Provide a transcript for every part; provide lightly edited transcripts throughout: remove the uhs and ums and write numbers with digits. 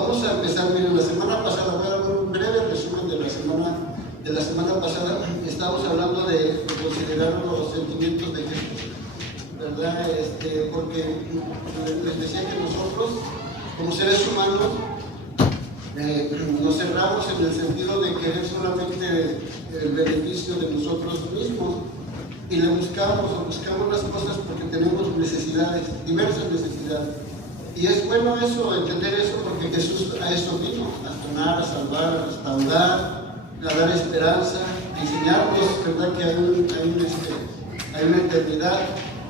Vamos a empezar, miren, la semana pasada, voy a dar un breve resumen de la semana pasada. Estábamos hablando de considerar los sentimientos de Jesús, ¿verdad? Porque les decía que nosotros, como seres humanos, nos cerramos en el sentido de querer solamente el beneficio de nosotros mismos y le buscamos las cosas porque tenemos necesidades, diversas necesidades. Y es bueno eso, entender eso, porque Jesús a eso vino, a sanar, a salvar, a restaurar, a dar esperanza, a enseñarnos, ¿verdad?, que hay una eternidad.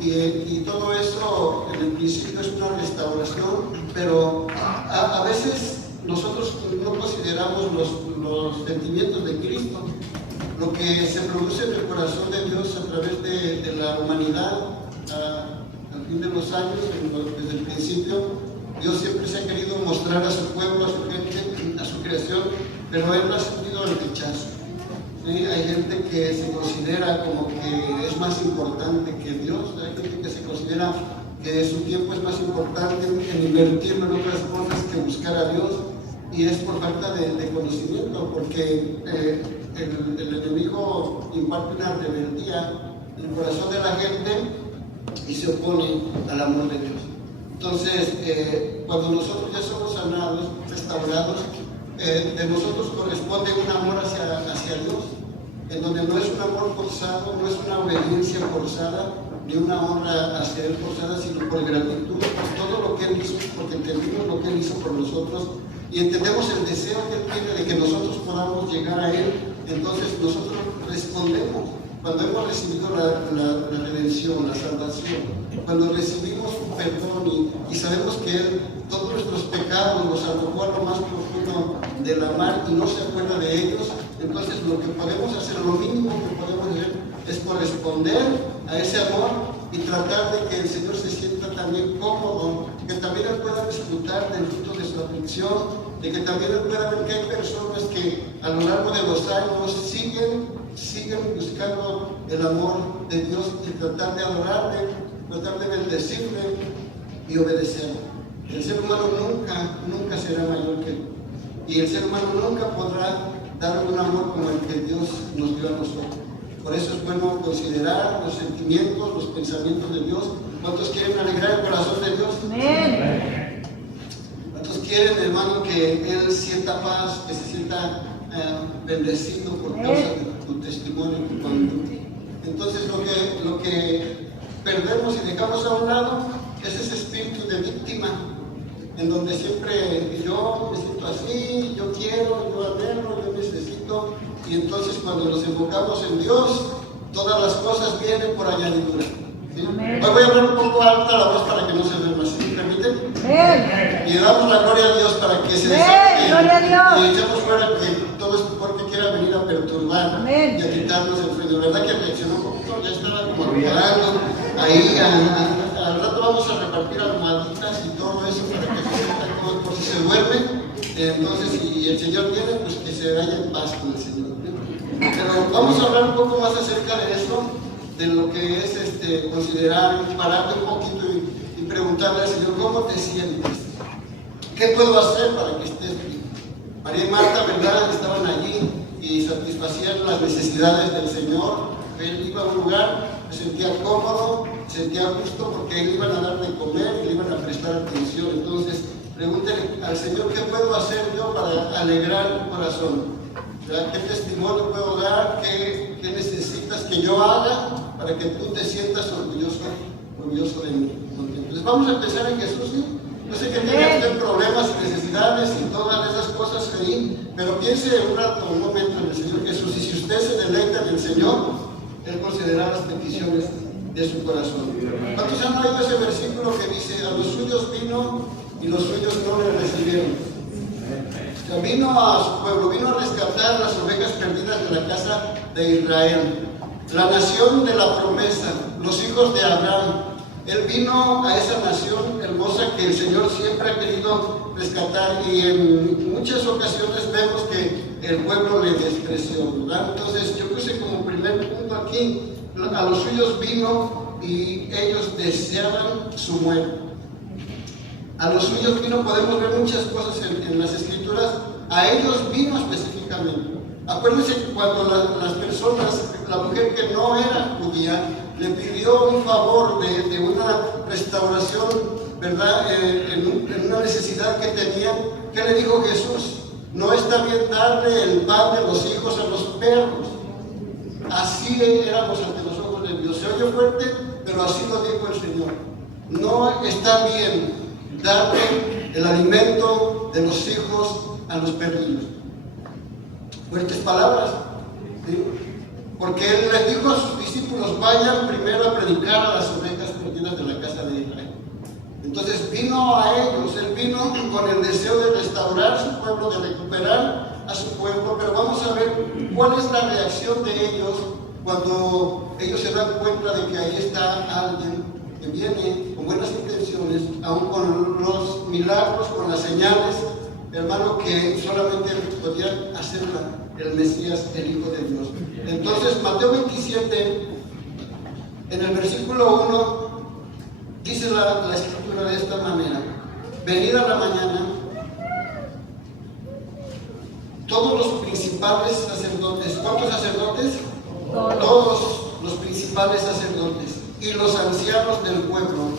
Y todo eso en el principio es una restauración, pero a veces nosotros no consideramos los sentimientos de Cristo, lo que se produce en el corazón de Dios a través de la humanidad. Al fin de los años, desde el principio, Dios siempre se ha querido mostrar a su pueblo, a su gente, a su creación, pero Él ha sentido el rechazo. ¿Sí? Hay gente que se considera como que es más importante que Dios, hay gente que se considera que su tiempo es más importante en invertirlo en otras cosas que buscar a Dios, y es por falta de conocimiento, porque el enemigo imparte una rebeldía en el corazón de la gente y se opone al amor de Dios. Entonces, cuando nosotros ya somos sanados, restaurados, de nosotros corresponde un amor hacia Dios, en donde no es un amor forzado, no es una obediencia forzada, ni una honra hacia Él forzada, sino por gratitud, por todo lo que Él hizo, porque entendimos lo que Él hizo por nosotros y entendemos el deseo que Él tiene de que nosotros podamos llegar a Él. Entonces nosotros respondemos. Cuando hemos recibido la redención, la salvación, cuando recibimos un perdón y sabemos que Él todos nuestros pecados los arrojó a lo más profundo de la mar y no se acuerda de ellos, entonces lo que podemos hacer, lo mínimo que podemos hacer es corresponder a ese amor y tratar de que el Señor se sienta también cómodo, que también Él pueda disfrutar del fruto de su aflicción, de que también Él pueda ver que hay personas que a lo largo de los años siguen buscando el amor de Dios y tratar de adorarle, tratar de bendecirle y obedecerle. El ser humano nunca será mayor que Él, y el ser humano nunca podrá dar un amor como el que Dios nos dio a nosotros. Por eso es bueno considerar los sentimientos, los pensamientos de Dios. ¿Cuántos quieren alegrar el corazón de Dios? Amén. ¿Cuántos quieren, hermano, que Él sienta paz, que se sienta bendecido por causa de tu testimonio, tu conducta? Entonces lo que perdemos y dejamos a un lado es ese espíritu de víctima, en donde siempre yo me siento así, yo quiero, yo anhelo, yo necesito, y entonces cuando nos enfocamos en Dios, todas las cosas vienen por añadidura. ¿Sí? Hoy voy a hablar un poco alta la voz para que no se vea más, ¿sí? ¿Me permiten? Y le damos la gloria a Dios para que se desate y echemos fuera que todo este porque quiera venir a perturbar y a quitarnos el frío. De verdad que reaccionó un poquito, ya estaba como quedando ahí. Al rato vamos a repartir almohaditas y todo eso para que se sienta como por si se duerme. Entonces, si el Señor viene, pues que se vaya en paz con el Señor. Pero vamos a hablar un poco más acerca de eso, de lo que es considerar, pararte un poquito y preguntarle al Señor, ¿cómo te sientes? ¿Qué puedo hacer para que estés bien? María y Marta, ¿verdad?, estaban allí y satisfacían las necesidades del Señor. Él iba a un lugar, se sentía cómodo, se sentía justo, porque Él iban a dar de comer y le iban a prestar atención. Entonces, pregúntale al Señor, ¿qué puedo hacer yo para alegrar tu corazón? ¿Qué testimonio puedo dar? ¿Qué necesitas que yo haga para que tú te sientas orgulloso de mí? Entonces vamos a empezar en Jesús, ¿sí? Yo sé que tiene usted problemas y necesidades y todas esas cosas ahí, pero piense un rato, un momento en el Señor Jesús, y si usted se deleita en el Señor, Él concederá las peticiones de su corazón. ¿Cuántos han oído ese versículo que dice, a los suyos vino y los suyos no le recibieron? Vino a su pueblo, vino a rescatar las ovejas perdidas de la casa de Israel, la nación de la promesa, los hijos de Abraham. Él vino a esa nación hermosa que el Señor siempre ha querido rescatar, y en muchas ocasiones vemos que el pueblo le despreció, ¿verdad? Entonces yo puse como primer punto aquí, a los suyos vino y ellos deseaban su muerte. A los suyos vino, podemos ver muchas cosas en las Escrituras, a ellos vino específicamente. Acuérdense que cuando las personas, la mujer que no era judía, le pidió un favor de una restauración, ¿verdad? En una necesidad que tenían, ¿qué le dijo Jesús? No está bien darle el pan de los hijos a los perros. Así éramos ante los ojos de Dios. Se oye fuerte, pero así lo dijo el Señor. No está bien darle el alimento de los hijos a los perrillos. Fuertes palabras, ¿sí? Porque Él les dijo a sus discípulos: vayan primero a predicar a las ovejas perdidas de la casa de Israel. Entonces vino a ellos, Él vino con el deseo de restaurar su pueblo, de recuperar a su pueblo, pero vamos a ver cuál es la reacción de ellos cuando ellos se dan cuenta de que ahí está alguien que viene con buenas intenciones, aún con los milagros, con las señales, hermano, que solamente podía hacerla el Mesías, el Hijo de Dios. Entonces, Mateo 27, en el versículo 1, dice la Escritura de esta manera: venida la mañana, todos los principales sacerdotes, ¿cuántos sacerdotes? Todos los principales sacerdotes y los ancianos del pueblo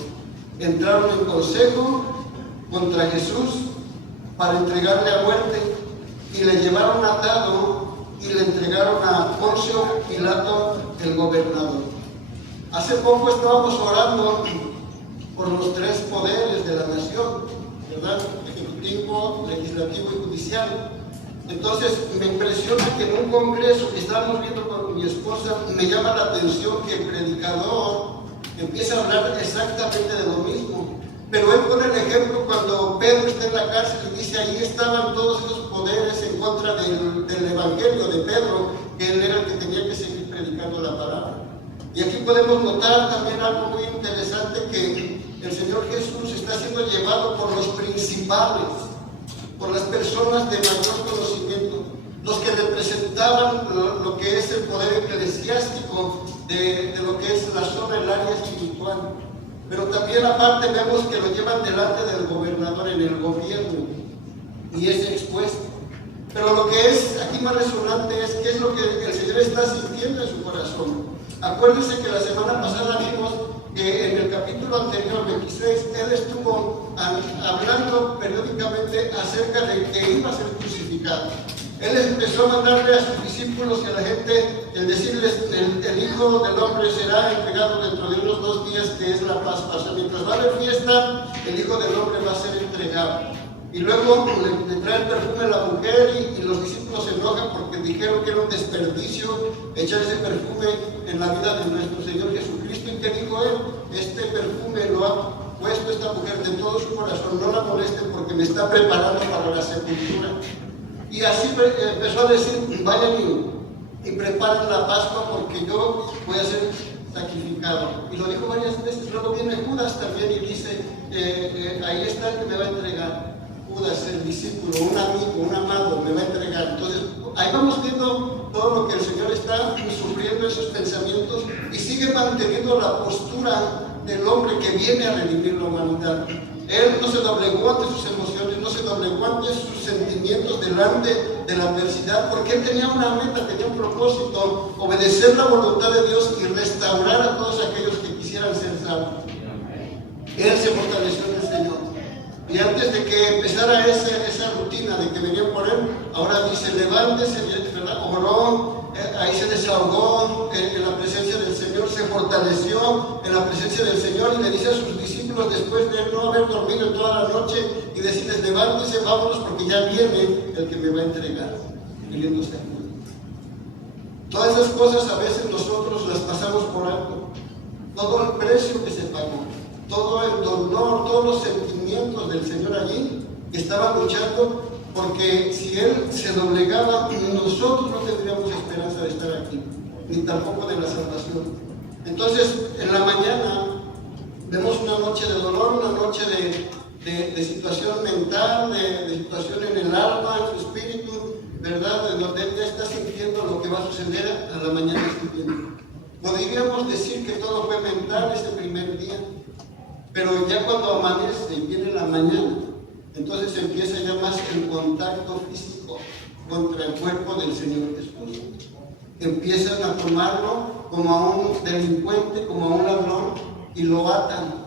entraron en consejo contra Jesús para entregarle a muerte, y le llevaron atado y le entregaron a Poncio Pilato, el gobernador. Hace poco estábamos orando por los tres poderes de la nación, ¿verdad? Ejecutivo, legislativo y judicial. Entonces me impresiona que en un congreso que estábamos viendo con mi esposa, me llama la atención que el predicador empieza a hablar exactamente de lo mismo. Pero él pone el ejemplo cuando Pedro está en la cárcel y dice: ahí estaban todos esos poderes en contra del evangelio de Pedro, que él era el que tenía que seguir predicando la palabra. Y aquí podemos notar también algo muy interesante, que el Señor Jesús está siendo llevado por los principales, por las personas de mayor conocimiento, los que representaban lo que es el poder eclesiástico de lo que es la zona, el área espiritual. Pero también aparte vemos que lo llevan delante del gobernador en el gobierno y es expuesto. Pero lo que es aquí más resonante es qué es lo que el Señor está sintiendo en su corazón. Acuérdense que la semana pasada vimos que en el capítulo anterior, 26, Él estuvo hablando periódicamente acerca de que iba a ser crucificado. Él empezó a mandarle a sus discípulos y a la gente, el decirles: el Hijo del Hombre será entregado dentro de unos 2 días, que es la Pascua. O sea, mientras va a haber fiesta, el Hijo del Hombre va a ser entregado. Y luego le trae el perfume a la mujer y los discípulos se enojan porque dijeron que era un desperdicio echar ese perfume en la vida de nuestro Señor Jesucristo. ¿Y qué dijo Él? Este perfume lo ha puesto esta mujer de todo su corazón, no la molesten porque me está preparando para la sepultura. Y así empezó a decir: vayan y preparen la Pascua porque yo voy a ser sacrificado. Y lo dijo varias veces. Luego viene Judas también y dice: ahí está el que me va a entregar. Judas, el discípulo, un amigo, un amado, me va a entregar. Entonces, ahí vamos viendo todo lo que el Señor está sufriendo, esos pensamientos, y sigue manteniendo la postura del hombre que viene a redimir la humanidad. Él no se doblegó ante sus emociones, no se doblegó ante sus sentimientos delante de la adversidad, porque Él tenía una meta, tenía un propósito: obedecer la voluntad de Dios y restaurar a todos aquellos que quisieran ser salvos. Él se fortaleció en el Señor. Y antes de que empezara esa rutina de que venían por Él, ahora dice: levántese, ¿verdad? Oró, ahí se desahogó en la presencia del Señor, se fortaleció en la presencia del Señor, y le dice a sus discípulos, después de no haber dormido toda la noche, y decirles: levántense, vámonos, porque ya viene el que me va a entregar. Pidiéndose ayuda. Todas esas cosas a veces nosotros las pasamos por alto. Todo el precio que se pagó, todo el dolor, todos los sentimientos del Señor allí, que estaban luchando, porque si Él se doblegaba, nosotros no tendríamos esperanza de estar aquí, ni tampoco de la salvación. Entonces, en la mañana vemos una noche de dolor, una noche de situación mental, de situación en el alma, en su espíritu, ¿verdad? De donde Él ya está sintiendo lo que va a suceder a la mañana siguiente. Podríamos decir que todo fue mental ese primer día. Pero ya cuando amanece y viene la mañana, entonces empieza ya más el contacto físico contra el cuerpo del Señor Jesús. Empiezan a tomarlo como a un delincuente, como a un ladrón, y lo atan.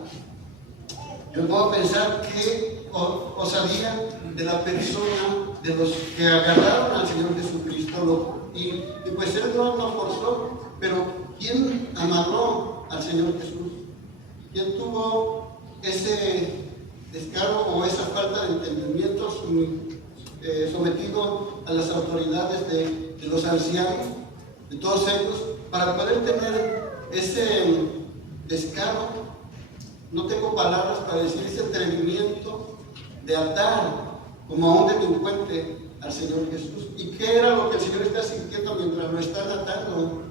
Yo puedo pensar qué osadía de la persona, de los que agarraron al Señor Jesucristo, y pues él no forzó, pero ¿quién amarró al Señor Jesús? ¿Quién tuvo ese descaro o esa falta de entendimiento sometido a las autoridades de los ancianos, de todos ellos, para poder tener ese descaro? No tengo palabras para decir ese atrevimiento de atar como a un delincuente al Señor Jesús. ¿Y qué era lo que el Señor está sintiendo mientras lo están atando?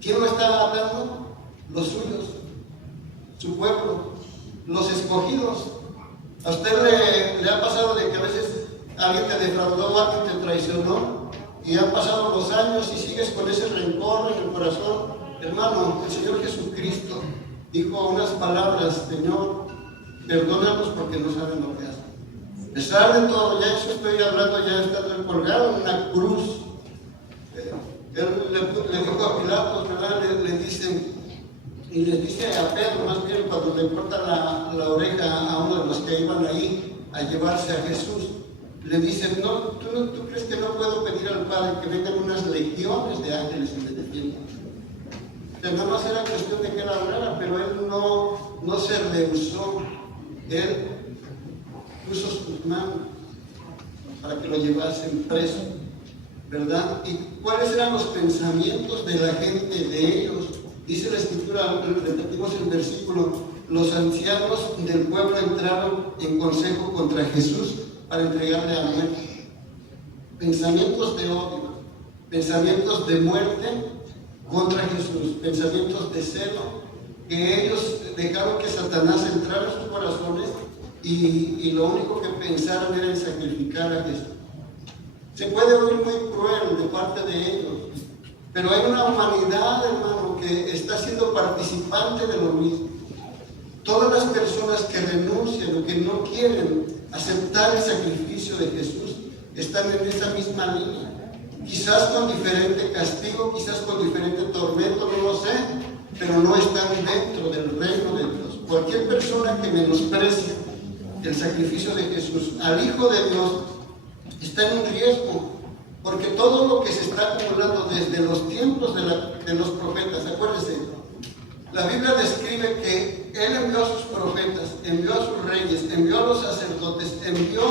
¿Quién lo está atando? Los suyos, su pueblo, los escogidos. ¿A usted le ha pasado de que a veces alguien te defraudó, alguien te traicionó, y han pasado los años y sigues con ese rencor en el corazón? Hermano, el Señor Jesucristo dijo unas palabras: Señor, perdónanos porque no saben lo que hacen. A pesar de todo, ya eso estoy hablando, ya estando colgado en una cruz. Él le dijo a Pilatos, ¿verdad? Le dicen, y les dice a Pedro, más bien, cuando le corta la oreja a uno de los que iban ahí a llevarse a Jesús, le dicen: no, ¿tú crees que no puedo pedir al Padre que vengan unas legiones de ángeles y me defiendan? Pero nada más era cuestión de que él hablara, pero él no se rehusó. Él puso sus manos para que lo llevasen preso, ¿verdad? ¿Y cuáles eran los pensamientos de la gente, de ellos? Dice la Escritura, repetimos el versículo: los ancianos del pueblo entraron en consejo contra Jesús para entregarle a muerte. Pensamientos de odio, pensamientos de muerte contra Jesús, pensamientos de celo, que ellos dejaron que Satanás entrara en sus corazones y lo único que pensaron era en sacrificar a Jesús. Se puede oír muy cruel de parte de ellos, pero hay una humanidad, hermano, que está siendo participante de lo mismo. Todas las personas que renuncian o que no quieren aceptar el sacrificio de Jesús están en esa misma línea. Quizás con diferente castigo, quizás con diferente tormento, no lo sé, pero no están dentro del reino de Dios. Cualquier persona que menosprecie el sacrificio de Jesús al Hijo de Dios está en un riesgo, porque todo lo que se está acumulando desde los tiempos de los profetas, acuérdense, la Biblia describe que Él envió a sus profetas, envió a sus reyes, envió a los sacerdotes, envió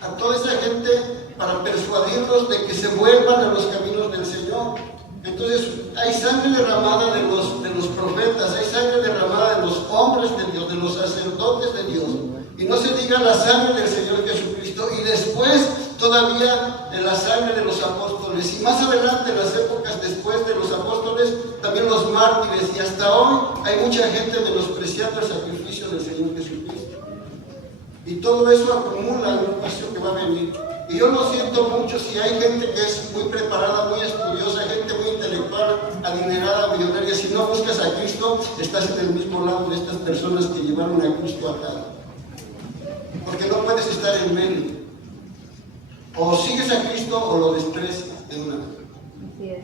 a toda esa gente para persuadirlos de que se vuelvan a los caminos del Señor. Entonces hay sangre derramada de los profetas, hay sangre derramada de los hombres de Dios, de los sacerdotes de Dios, y no se diga la sangre del Señor Jesucristo, y después todavía de la sangre de los apóstoles, y más adelante en las épocas después de los apóstoles también los mártires, y hasta hoy hay mucha gente menospreciando el sacrificio del Señor Jesucristo, y todo eso acumula en un juicio que va a venir. Y yo lo siento mucho si hay gente que es muy preparada, muy estudiosa, gente muy intelectual, adinerada, millonaria. Si no buscas a Cristo, estás en el mismo lado de estas personas que llevaron a Cristo atado, porque no puedes estar en medio. O sigues a Cristo o lo desprecias de una vez.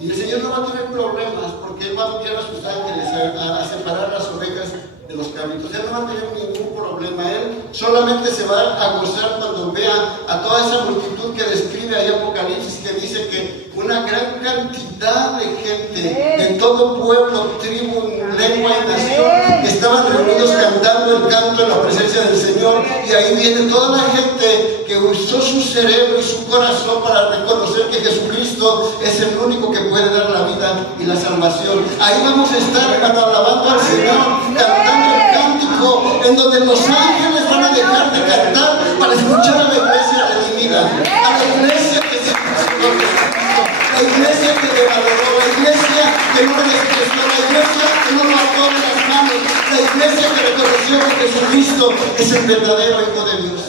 Y el Señor no va a tener problemas, porque Él va a enviar a sus ángeles a separar las ovejas de los cabritos. Él no va a tener ningún problema. Él solamente se va a gozar cuando vea a toda esa multitud que describe ahí Apocalipsis, que dice que una gran cantidad de gente de todo pueblo, tribu, lengua y nación estaban reunidos cantando el canto en la presencia del Señor. Y ahí viene toda la gente que usó su cerebro y su corazón para reconocer que Jesucristo es el único que puede dar la vida y la salvación. Ahí vamos a estar alabando al Señor, cantando el cántico en donde los ángeles van a dejar de cantar para escuchar a la iglesia redimida, a la iglesia que se Señor Jesucristo, la iglesia que le valoró, la iglesia que no le despreció, la iglesia que no lo ató en las manos, la iglesia que reconoció que Jesucristo es el verdadero Hijo de Dios.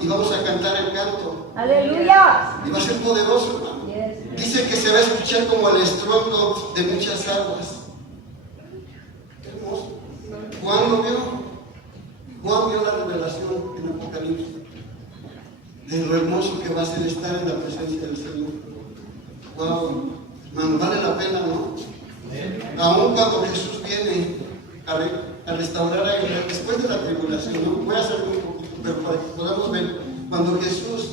Y vamos a cantar el canto. ¡Aleluya! Y va a ser poderoso, hermano. Dice que se va a escuchar como el estruendo de muchas aguas. Qué hermoso. Juan lo vio. Juan vio la revelación en Apocalipsis de lo hermoso que va a ser estar en la presencia del Señor. Wow, man, vale la pena, ¿no? Aún cuando Jesús viene a restaurar a Israel después de la tribulación, ¿no? Voy a hacer un poquito, pero para que podamos ver, cuando Jesús,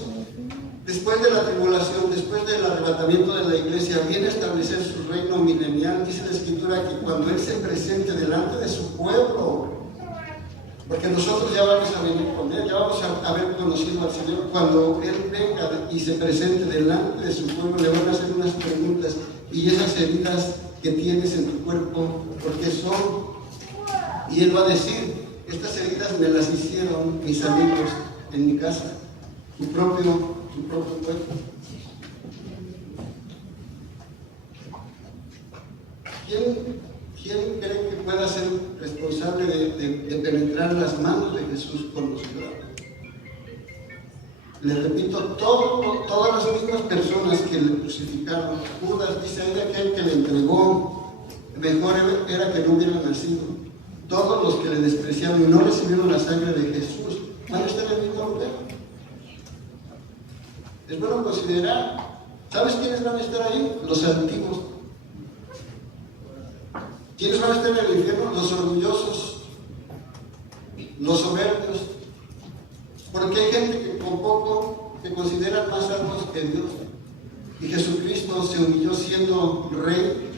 después de la tribulación, después del arrebatamiento de la iglesia, viene a establecer su reino milenial, dice la Escritura que cuando Él se presente delante de su pueblo, porque nosotros ya vamos a venir con Él, ya vamos a haber conocido al Señor, cuando Él venga y se presente delante de su pueblo, le van a hacer unas preguntas, y esas heridas que tienes en tu cuerpo, ¿por qué son? Y Él va a decir, estas heridas me las hicieron mis amigos en mi casa, tu propio cuerpo. ¿Quién cree que pueda ser responsable de penetrar las manos de Jesús con los clavos? Le repito, todas las mismas personas que le crucificaron, Judas dice, era aquel que le entregó, mejor era que no hubiera nacido. Todos los que le despreciaron y no recibieron la sangre de Jesús van a estar en el mismo lugar. Es bueno considerar, ¿sabes quiénes van a estar ahí? Los altivos. ¿Quiénes van a estar en el infierno? Los orgullosos, los soberbios. Porque hay gente que con poco se consideran más altos que Dios. Y Jesucristo se humilló siendo rey,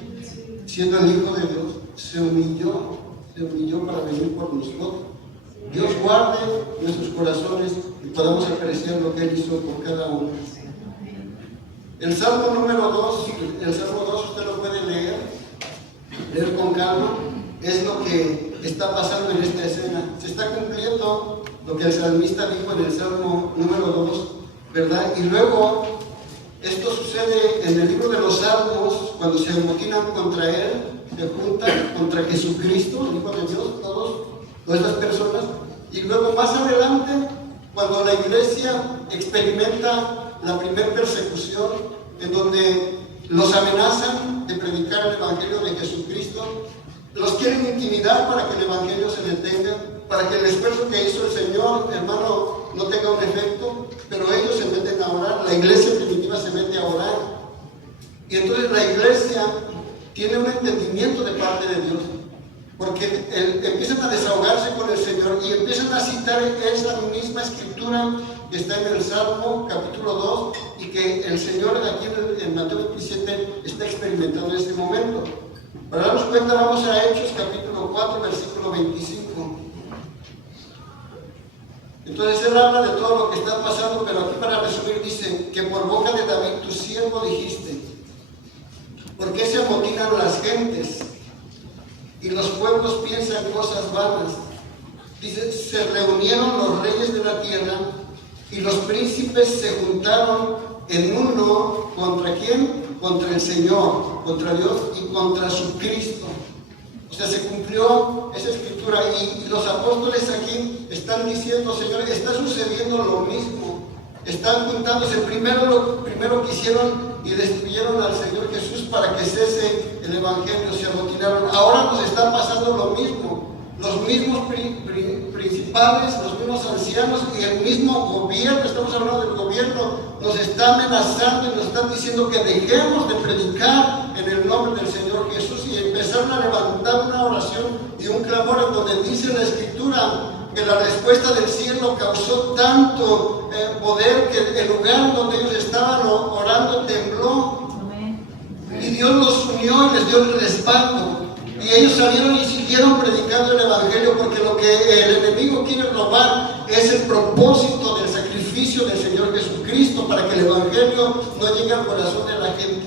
siendo el Hijo de Dios. Se humilló para venir por nosotros. Dios guarde nuestros corazones y podamos apreciar lo que Él hizo por cada uno. El Salmo número 2, el Salmo 2 usted lo puede leer con calma, es lo que está pasando en esta escena. Se está cumpliendo lo que el salmista dijo en el Salmo número 2, ¿verdad? Y luego, esto sucede en el libro de los Salmos, cuando se amotinan contra Él, se juntan contra Jesucristo, el Hijo de Dios, todas las personas, y luego más adelante, cuando la iglesia experimenta la primera persecución, en donde los amenazan de predicar el Evangelio de Jesucristo, los quieren intimidar para que el Evangelio se detenga, para que el esfuerzo que hizo el Señor, hermano, no tenga un efecto, pero ellos se meten a orar, la iglesia primitiva se mete a orar, y entonces la iglesia tiene un entendimiento de parte de Dios, porque empiezan a desahogarse con el Señor y empiezan a citar esa misma escritura que está en el Salmo capítulo 2 y que el Señor aquí en Mateo 27 está experimentando en este momento. Para darnos cuenta, vamos a Hechos capítulo 4 versículo 25. Entonces Él habla de todo lo que está pasando, pero aquí para resumir dice que por boca de David tu siervo dijiste, ¿por qué se amotinan las gentes y los pueblos piensan cosas vanas? Dice, se reunieron los reyes de la tierra y los príncipes se juntaron en uno, ¿contra quién? Contra el Señor, contra Dios y contra su Cristo. O sea, se cumplió esa escritura y los apóstoles aquí están diciendo, Señor, está sucediendo lo mismo. Están juntándose, primero que hicieron y destruyeron al Señor Jesús para que cese el Evangelio, se amotinaron. Ahora nos está pasando lo mismo. Los mismos principales, los mismos ancianos y el mismo gobierno, estamos hablando del gobierno, nos está amenazando y nos están diciendo que dejemos de predicar en el nombre del Señor Jesús, y empezaron a levantar una oración y un clamor en donde dice la Escritura que la respuesta del cielo causó tanto poder que el lugar donde ellos estaban orando tembló. Y Dios los unió y les dio el respaldo. Y ellos salieron y siguieron predicando el Evangelio, porque lo que el enemigo quiere robar es el propósito del sacrificio del Señor Jesucristo para que el Evangelio no llegue al corazón de la gente.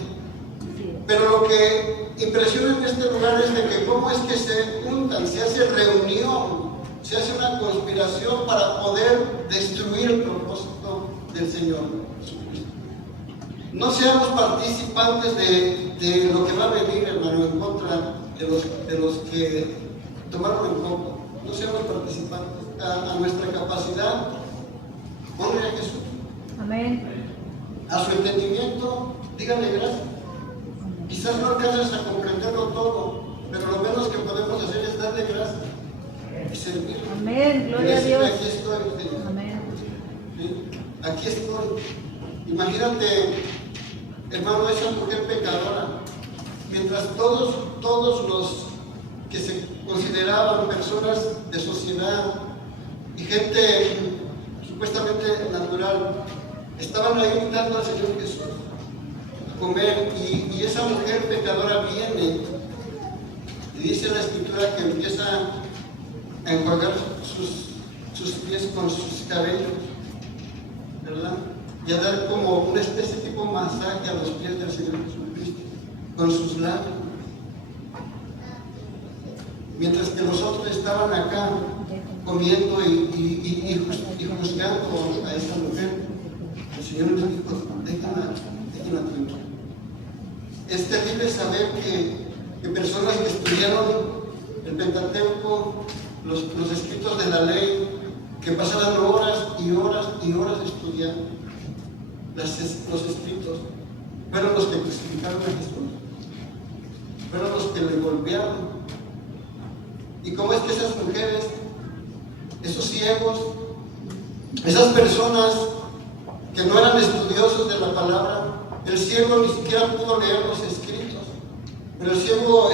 Pero lo que impresiona en este lugar es de que cómo es que se juntan, se hace reunión, se hace una conspiración para poder destruir el propósito del Señor Jesucristo. No seamos participantes de lo que va a venir, hermano, en contra de los que tomaron en cuenta. No seamos participantes. A nuestra capacidad, honre a Jesús. Amén. A su entendimiento, díganle gracias. Quizás no alcances a comprenderlo todo, pero lo menos que podemos hacer es darle gracias. y servir. Amén, gloria a Dios. Aquí estoy, Señor. Amén. ¿Sí? Aquí estoy. Imagínate, hermano, esa mujer pecadora, mientras todos los que se consideraban personas de sociedad y gente supuestamente natural estaban ahí invitando al Señor Jesús a comer, y esa mujer pecadora viene y dice la Escritura que empieza a enjuagar sus pies con sus cabellos, ¿verdad? Y a dar como una especie de tipo masaje a los pies del Señor Jesucristo con sus labios. Mientras que los otros estaban acá comiendo y juzgando a esa mujer, el Señor les dijo: déjenla tranquila. Es terrible saber que personas que estudiaron el Pentateuco, los escritos de la ley, que pasaban horas y horas y horas estudiando los escritos, fueron los que crucificaron a Jesús, fueron los que le golpearon. ¿Y cómo es que esas mujeres, esos ciegos, esas personas que no eran estudiosos de la palabra, el ciego ni siquiera pudo leer los escritos, pero el ciego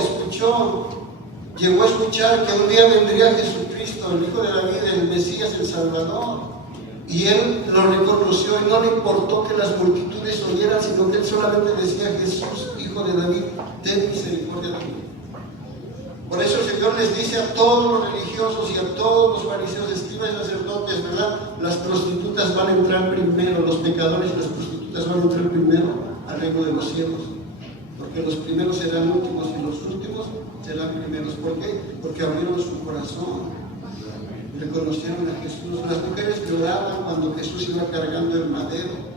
llegó a escuchar que un día vendría Jesucristo, el Hijo de David, el Mesías, el Salvador, y él lo reconoció y no le importó que las multitudes oyeran, sino que él solamente decía: Jesús, Hijo de David, ten misericordia de mí. Por eso el Señor les dice a todos los religiosos y a todos los fariseos, escribas y sacerdotes, ¿verdad? Las prostitutas van a entrar primero, los pecadores y las prostitutas van a entrar primero al reino de los cielos. Porque los primeros serán últimos y los últimos serán primeros. ¿Por qué? Porque abrieron su corazón, reconocieron a Jesús. Las mujeres lloraban cuando Jesús iba cargando el madero.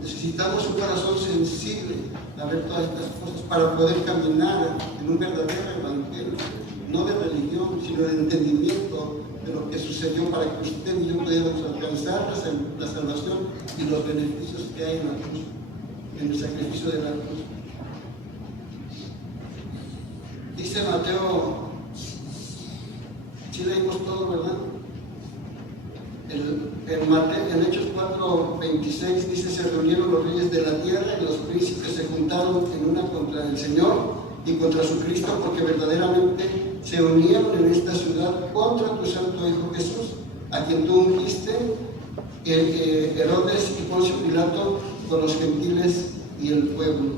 Necesitamos un corazón sensible a ver todas estas cosas para poder caminar en un verdadero evangelio, no de religión, sino de entendimiento de lo que sucedió, para que usted y yo pudiéramos alcanzar la salvación y los beneficios que hay en la cruz, en el sacrificio de la cruz. Dice Mateo, si leímos todo, ¿verdad? En Hechos 4:26 dice: se reunieron los reyes de la tierra y los príncipes se juntaron en una contra el Señor y contra su Cristo, porque verdaderamente se unieron en esta ciudad contra tu santo Hijo Jesús, a quien tú ungiste, Herodes y Poncio Pilato, con los gentiles y el pueblo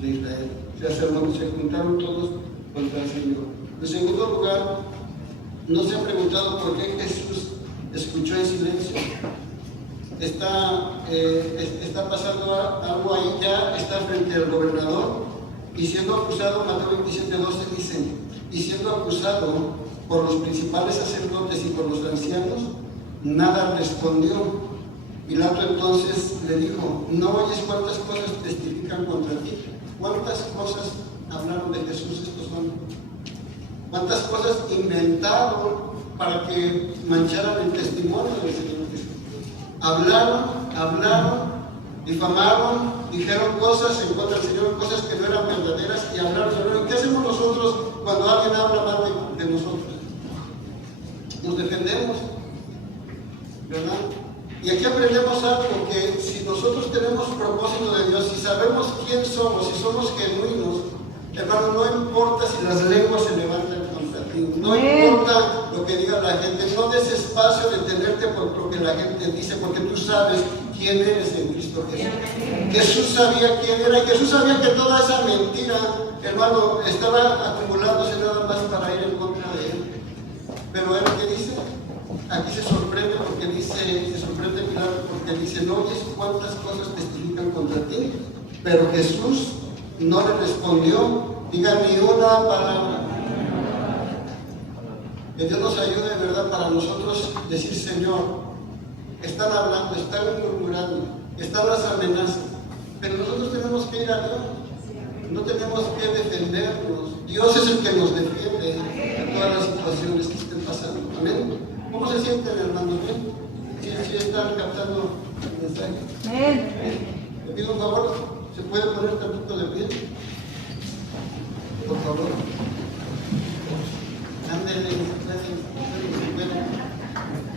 de Israel. O sea, se juntaron todos contra el Señor. En segundo lugar, ¿no se han preguntado por qué Jesús escuchó en silencio? Está pasando algo ahí, ya está frente al gobernador y siendo acusado, Mateo 27:12 dice: y siendo acusado por los principales sacerdotes y por los ancianos, nada respondió. Pilato entonces le dijo: ¿no oyes cuántas cosas testifican contra ti? ¿Cuántas cosas hablaron de Jesús estos hombres? ¿Cuántas cosas inventaron para que mancharan el testimonio del Señor Jesús? Hablaron, difamaron, dijeron cosas en contra del Señor, cosas que no eran verdaderas, y hablaron. ¿Qué hacemos nosotros cuando alguien habla mal de nosotros? Nos defendemos, ¿verdad? Y aquí aprendemos algo, que si nosotros tenemos propósito de Dios, si sabemos quién somos, si somos genuinos, hermano, no importa si las lenguas se levantan contra ti, no importa lo que diga la gente, no des espacio de tenerte por lo que la gente dice, porque tú sabes quién eres en Cristo Jesús. Jesús sabía quién era, y Jesús sabía que toda esa mentira, hermano, estaba acumulándose nada más para ir en contra de él. Pero él, ¿qué dice? Aquí se sorprende Pilato, porque dice: no oyes cuántas cosas testifican contra ti. Pero Jesús no le respondió, diga ni una palabra. Que Dios nos ayude, de verdad, para nosotros decir: Señor, están hablando, están murmurando, están las amenazas, pero nosotros tenemos que ir a Dios, no tenemos que defendernos. Dios es el que nos defiende en todas las situaciones que estén pasando. Amén. ¿Cómo se sienten, hermanos? ¿Sí están captando el mensaje? Amén. Le pido un favor, ¿se puede poner tantito de pie? Por favor. Ande.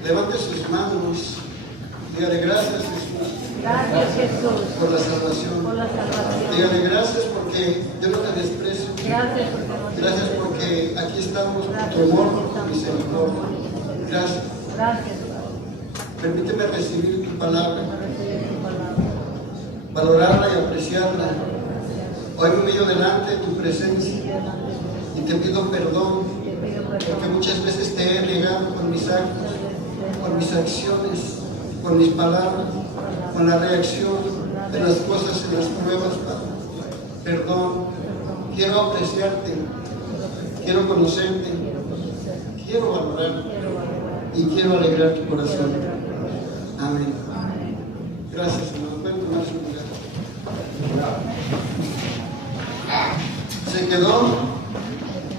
Levante sus manos. Dígale gracias, Jesús. Gracias, Jesús. Por la salvación. Por la salvación. Dígale gracias porque yo no te desprecio. Gracias porque nos Gracias porque aquí estamos por tu amor, por tu misericordia. Gracias. Gracias, Permíteme recibir tu palabra, por recibir tu palabra. valorarla y apreciarla. Hoy me humillo delante de tu presencia y te pido perdón Te pido porque perdón. muchas veces te he negado con mis actos, con mis acciones, con mis palabras, con la reacción de las cosas en las pruebas, Padre. Perdón, quiero apreciarte, quiero conocerte, quiero valorar y quiero alegrar tu corazón. Amén. Gracias, hermano. Pueden tomar su lugar. Se quedó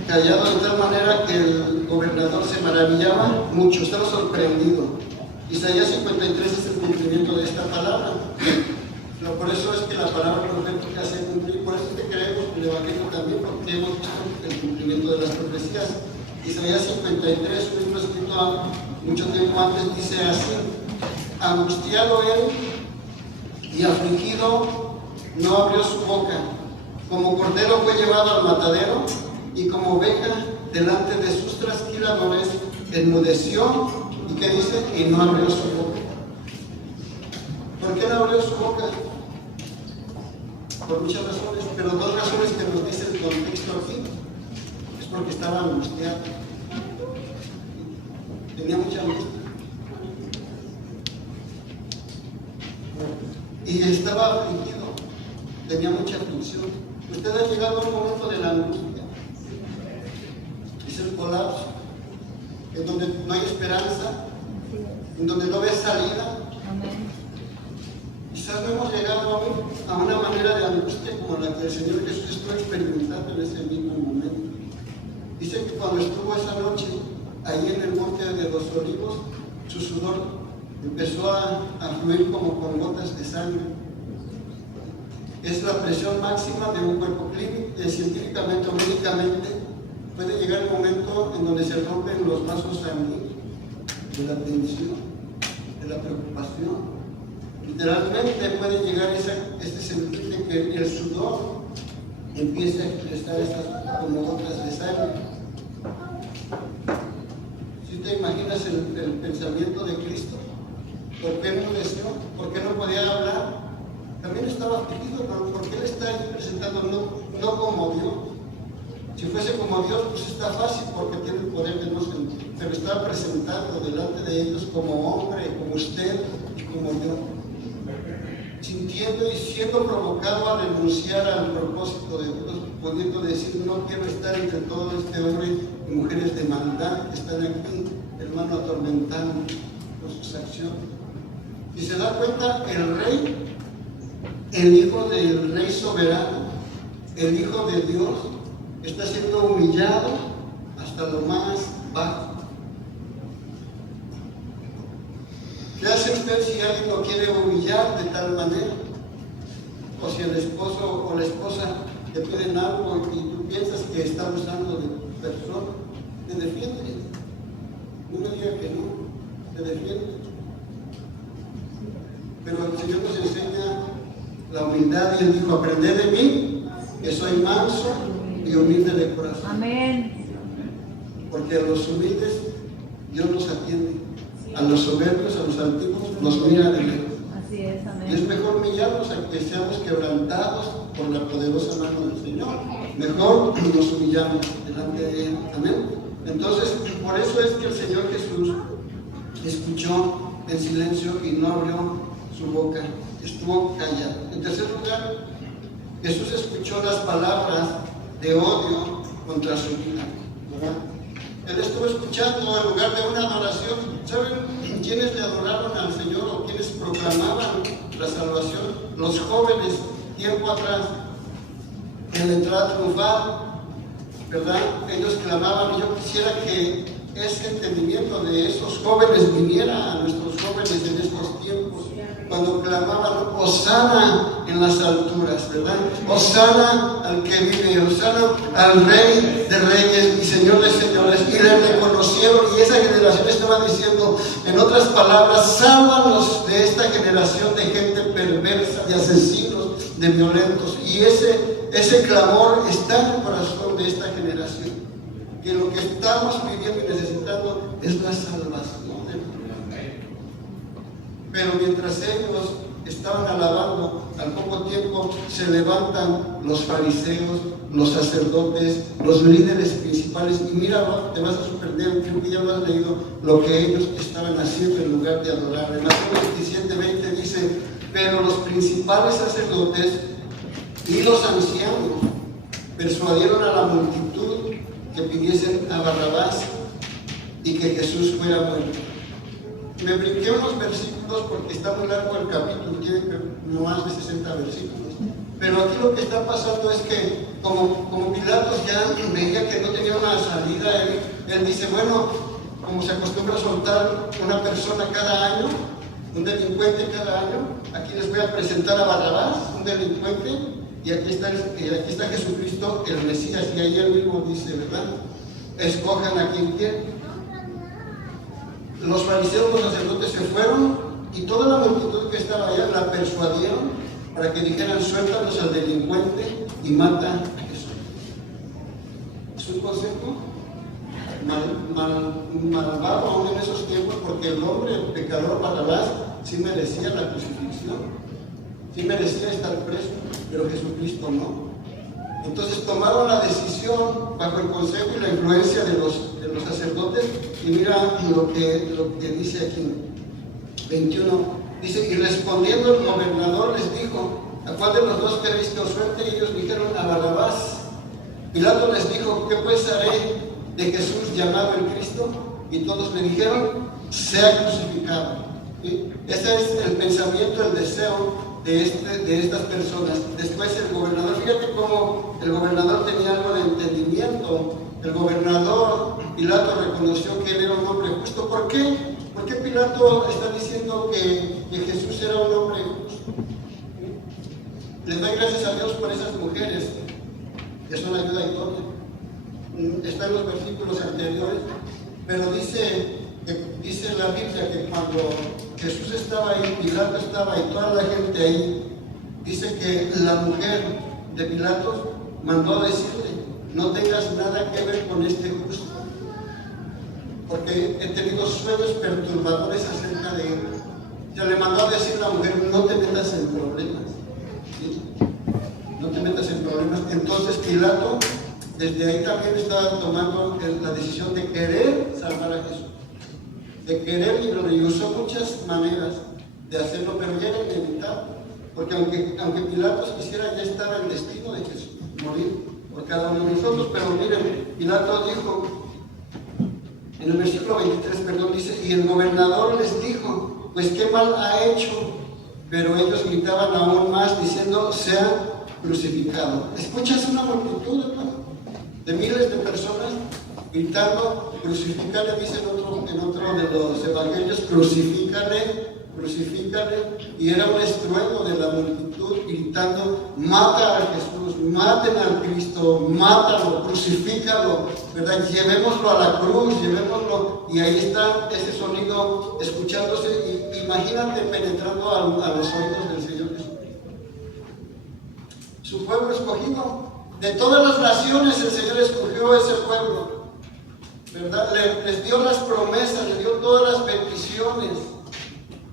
callado de tal manera que el gobernador se maravillaba mucho, estaba sorprendido. Isaías 53 es el cumplimiento de esta palabra. Pero por eso es que la palabra profética se cumple. Por eso te creemos el Evangelio también, porque hemos visto el cumplimiento de las profecías. Isaías 53, un libro escrito mucho tiempo antes, dice así: angustiado él y afligido, no abrió su boca. Como cordero fue llevado al matadero, y como oveja delante de sus trasquiladores enmudeció. ¿Y qué dice? Y no abrió su boca. ¿Por qué no abrió su boca? Por muchas razones, pero dos razones que nos dice el contexto aquí. Es porque estaba angustiado. Tenía mucha angustia. Y estaba afligido. Tenía mucha aflicción. Usted ha llegado a un momento de la angustia. Es el colapso, en donde no hay esperanza, en donde no ves salida. Quizás no hemos llegado aún a una manera de angustia como la que el Señor Jesús estuvo experimentando en ese mismo momento. Dice que cuando estuvo esa noche ahí en el monte de los Olivos, su sudor empezó a fluir como con gotas de sangre. Es la presión máxima de un cuerpo clínico, científicamente o médicamente. Puede llegar el momento en donde se rompen los vasos sanguíneos de la tensión, de la preocupación. Literalmente puede llegar este sentir de que el sudor empieza a expresar estas como gotas de sangre. Si te imaginas el pensamiento de Cristo, ¿por qué no deseó? ¿Por qué no podía hablar? También estaba afligido, porque Él está ahí presentando no como Dios. Si fuese como Dios, pues está fácil porque tiene el poder de no sentir, pero está presentando delante de ellos como hombre, como usted y como yo, sintiendo y siendo provocado a renunciar al propósito de Dios, pudiendo decir: no quiero estar entre todo este hombre y mujeres de maldad que están aquí, hermano, atormentando con sus acciones. Y se da cuenta el rey, el hijo del rey soberano, el hijo de Dios, está siendo humillado hasta lo más bajo. ¿Qué hace usted si alguien lo quiere humillar de tal manera? O si el esposo o la esposa te piden algo y tú piensas que está usando de persona, te defiende. No me diga que no, te defiende. Pero el Señor nos enseña la humildad y Él dijo: aprended de mí, que soy manso y humilde de corazón. Amén. Porque a los humildes Dios los atiende, a los soberbios, a los altivos los mira de lejos. Así es, amén. Y es mejor humillarnos a que seamos quebrantados por la poderosa mano del Señor. Mejor nos humillamos delante de Él. Amén. Entonces, por eso es que el Señor Jesús escuchó en silencio y no abrió su boca, estuvo callado. En tercer lugar, Jesús escuchó las palabras de odio contra su vida, ¿verdad? Él estuvo escuchando en lugar de una adoración. ¿Saben quiénes le adoraron al Señor o quiénes proclamaban la salvación? Los jóvenes, tiempo atrás, en la entrada triunfal, ¿verdad? Ellos clamaban, y yo quisiera que ese entendimiento de esos jóvenes viniera a nuestros jóvenes en estos tiempos, cuando clamaban: Hosana en las alturas, ¿verdad? Hosana al que vive, hosana al Rey de reyes y Señor de señores. Y le reconocieron, y esa generación estaba diciendo, en otras palabras, sálvanos de esta generación de gente perversa, de asesinos, de violentos. Y ese clamor está en el corazón de esta generación, que lo que estamos pidiendo y necesitando es la salvación. Pero mientras ellos estaban alabando, al poco tiempo se levantan los fariseos, los sacerdotes, los líderes principales, y mira, te vas a sorprender, creo que ya lo has leído, lo que ellos estaban haciendo en lugar de adorar. En Mateo 27:20 dice: pero los principales sacerdotes y los ancianos persuadieron a la multitud que pidiesen a Barrabás y que Jesús fuera muerto. Me brinqué unos versículos porque está muy largo el capítulo, tiene no más de 60 versículos. Pero aquí lo que está pasando es que como Pilatos ya veía que no tenía una salida, él dice, bueno, como se acostumbra a soltar una persona cada año, un delincuente cada año, aquí les voy a presentar a Barrabás, un delincuente, y aquí está Jesucristo, el Mesías, y ahí él mismo dice, ¿verdad? Escojan a quien quieran. Los fariseos, los sacerdotes se fueron y toda la multitud que estaba allá la persuadieron para que dijeran: suéltanos al delincuente y mata a Jesús. Es un consejo malvado aún en esos tiempos, porque el hombre, el pecador Barrabás, sí merecía la crucifixión, sí merecía estar preso, pero Jesucristo no. Entonces tomaron la decisión bajo el consejo y la influencia de los sacerdotes, y mira lo que dice aquí, 21, dice: y respondiendo el gobernador les dijo: ¿a cuál de los dos queréis que os suelte? Y ellos dijeron: a Barrabás. Pilato les dijo: ¿qué pues haré de Jesús llamado el Cristo? Y todos le dijeron: sea crucificado. ¿Sí? Ese es el pensamiento, el deseo de estas personas. Después el gobernador, fíjate cómo el gobernador tenía algo de entendimiento. El gobernador Pilato reconoció que él era un hombre justo. ¿Por qué? ¿Por qué Pilato está diciendo que Jesús era un hombre justo? Les doy gracias a Dios por esas mujeres que son ayuda idónea. Está en los versículos anteriores, pero dice la Biblia que cuando Jesús estaba ahí, Pilato estaba ahí, toda la gente ahí, dice que la mujer de Pilato mandó a decirle: no tengas nada que ver con este justo, porque he tenido sueños perturbadores acerca de él. Ya le mandó a decir la mujer: no te metas en problemas, ¿sí? No te metas en problemas. Entonces Pilato desde ahí también estaba tomando la decisión de querer salvar a Jesús, de querer librarlo, y usó muchas maneras de hacerlo, pero ya era inevitable, porque aunque Pilatos quisiera, ya estaba el destino de Jesús, morir por cada uno de nosotros. Pero miren, Pilato dijo, en el versículo 23, dice: y el gobernador les dijo: pues qué mal ha hecho. Pero ellos gritaban aún más, diciendo: sea crucificado. Escuchas una multitud, hermano, de miles de personas gritando: crucifícale, dice en otro de los evangelios: crucifícale, crucifícale. Y era un estruendo de la multitud gritando: mata a Jesús, maten al Cristo, mátalo, crucifícalo, ¿verdad? Llevémoslo a la cruz, llevémoslo. Y ahí está ese sonido escuchándose, y imagínate penetrando a los oídos del Señor Jesucristo. Su pueblo escogido, de todas las naciones el Señor escogió ese pueblo, ¿verdad? Les dio las promesas, les dio todas las bendiciones.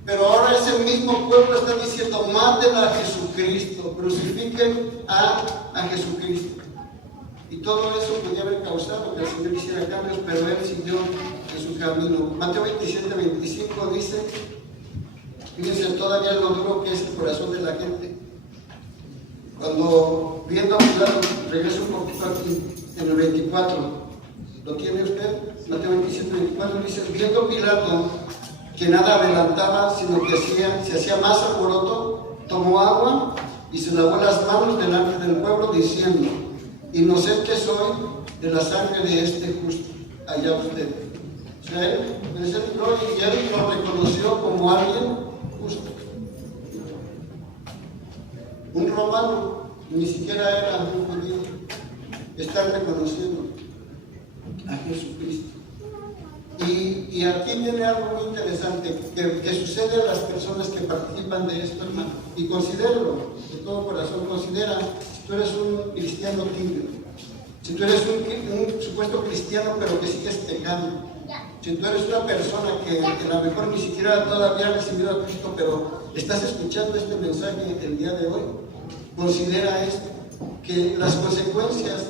Pero ahora ese mismo pueblo está diciendo: maten a Jesucristo, crucifiquen a Jesucristo. Y todo eso podía haber causado que el Señor hiciera cambios, pero Él siguió en su camino. Mateo 27:25 dice, fíjense todavía lo duro que es el corazón de la gente. Cuando viendo a un lado, regreso un poquito aquí, en el 24, ¿lo tiene usted? Mateo 27:24 dice: viendo Pilato que nada adelantaba, sino que se hacía más alboroto, tomó agua y se lavó las manos delante del pueblo, diciendo: inocente soy de la sangre de este justo, allá usted. O sea, él lo reconoció como alguien justo. un romano, ni siquiera era un judío, están reconociendo a Jesucristo. Y aquí viene algo muy interesante que sucede a las personas que participan de esto, hermano. Y considéralo, de todo corazón, considera si tú eres un cristiano tibio, si tú eres un supuesto cristiano pero que sigues pecando, si tú eres una persona que a lo mejor ni siquiera todavía ha recibido a Cristo, pero estás escuchando este mensaje el día de hoy, considera esto, que las consecuencias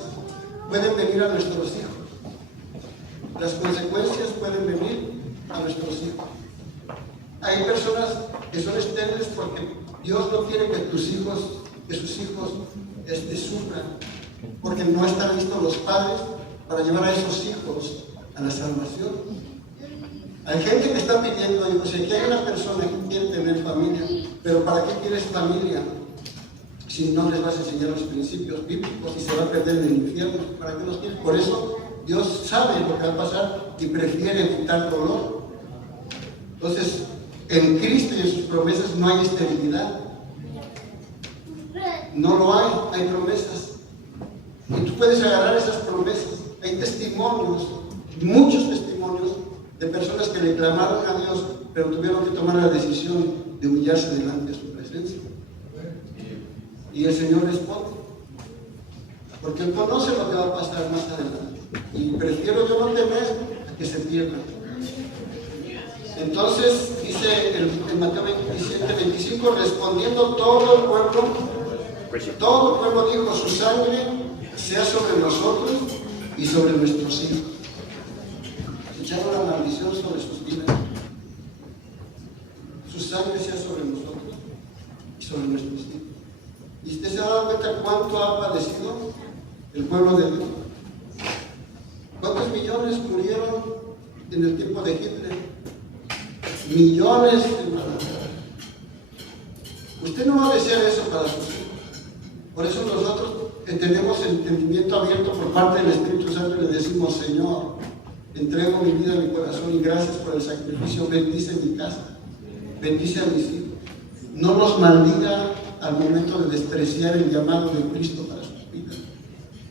pueden venir a nuestros hijos. Las consecuencias pueden venir a nuestros hijos. Hay personas que son estériles porque Dios no quiere que sus hijos sufran, porque no están listos los padres para llevar a esos hijos a la salvación. Hay gente que está pidiendo, digo, si aquí hay una persona que quiere tener familia, pero ¿para qué quieres familia si no les vas a enseñar los principios bíblicos y se va a perder en el infierno? ¿Para qué los quieres? Por eso Dios sabe lo que va a pasar y prefiere evitar dolor. Entonces, en Cristo y en sus promesas no hay esterilidad. No lo hay, hay promesas. Y tú puedes agarrar esas promesas. Hay testimonios, muchos testimonios de personas que le clamaron a Dios, pero tuvieron que tomar la decisión de humillarse delante de su presencia. Y el Señor responde, porque Él conoce lo que va a pasar más adelante. Y prefiero yo no temer a que se pierda. Entonces, dice en Mateo 27:25, respondiendo todo el pueblo dijo, su sangre sea sobre nosotros y sobre nuestros hijos. Echaron la maldición sobre sus vidas. Su sangre sea sobre nosotros y sobre nuestros hijos. ¿Y usted se ha dado cuenta cuánto ha padecido el pueblo de Dios? ¿Cuántos millones murieron en el tiempo de Hitler? Millones, hermanos. Usted no va a desear eso para sus hijos. Por eso nosotros que tenemos el entendimiento abierto por parte del Espíritu Santo le decimos, Señor, entrego mi vida, mi corazón y gracias por el sacrificio. Bendice mi casa, bendice a mis hijos. No los maldiga al momento de despreciar el llamado de Cristo para sus vidas.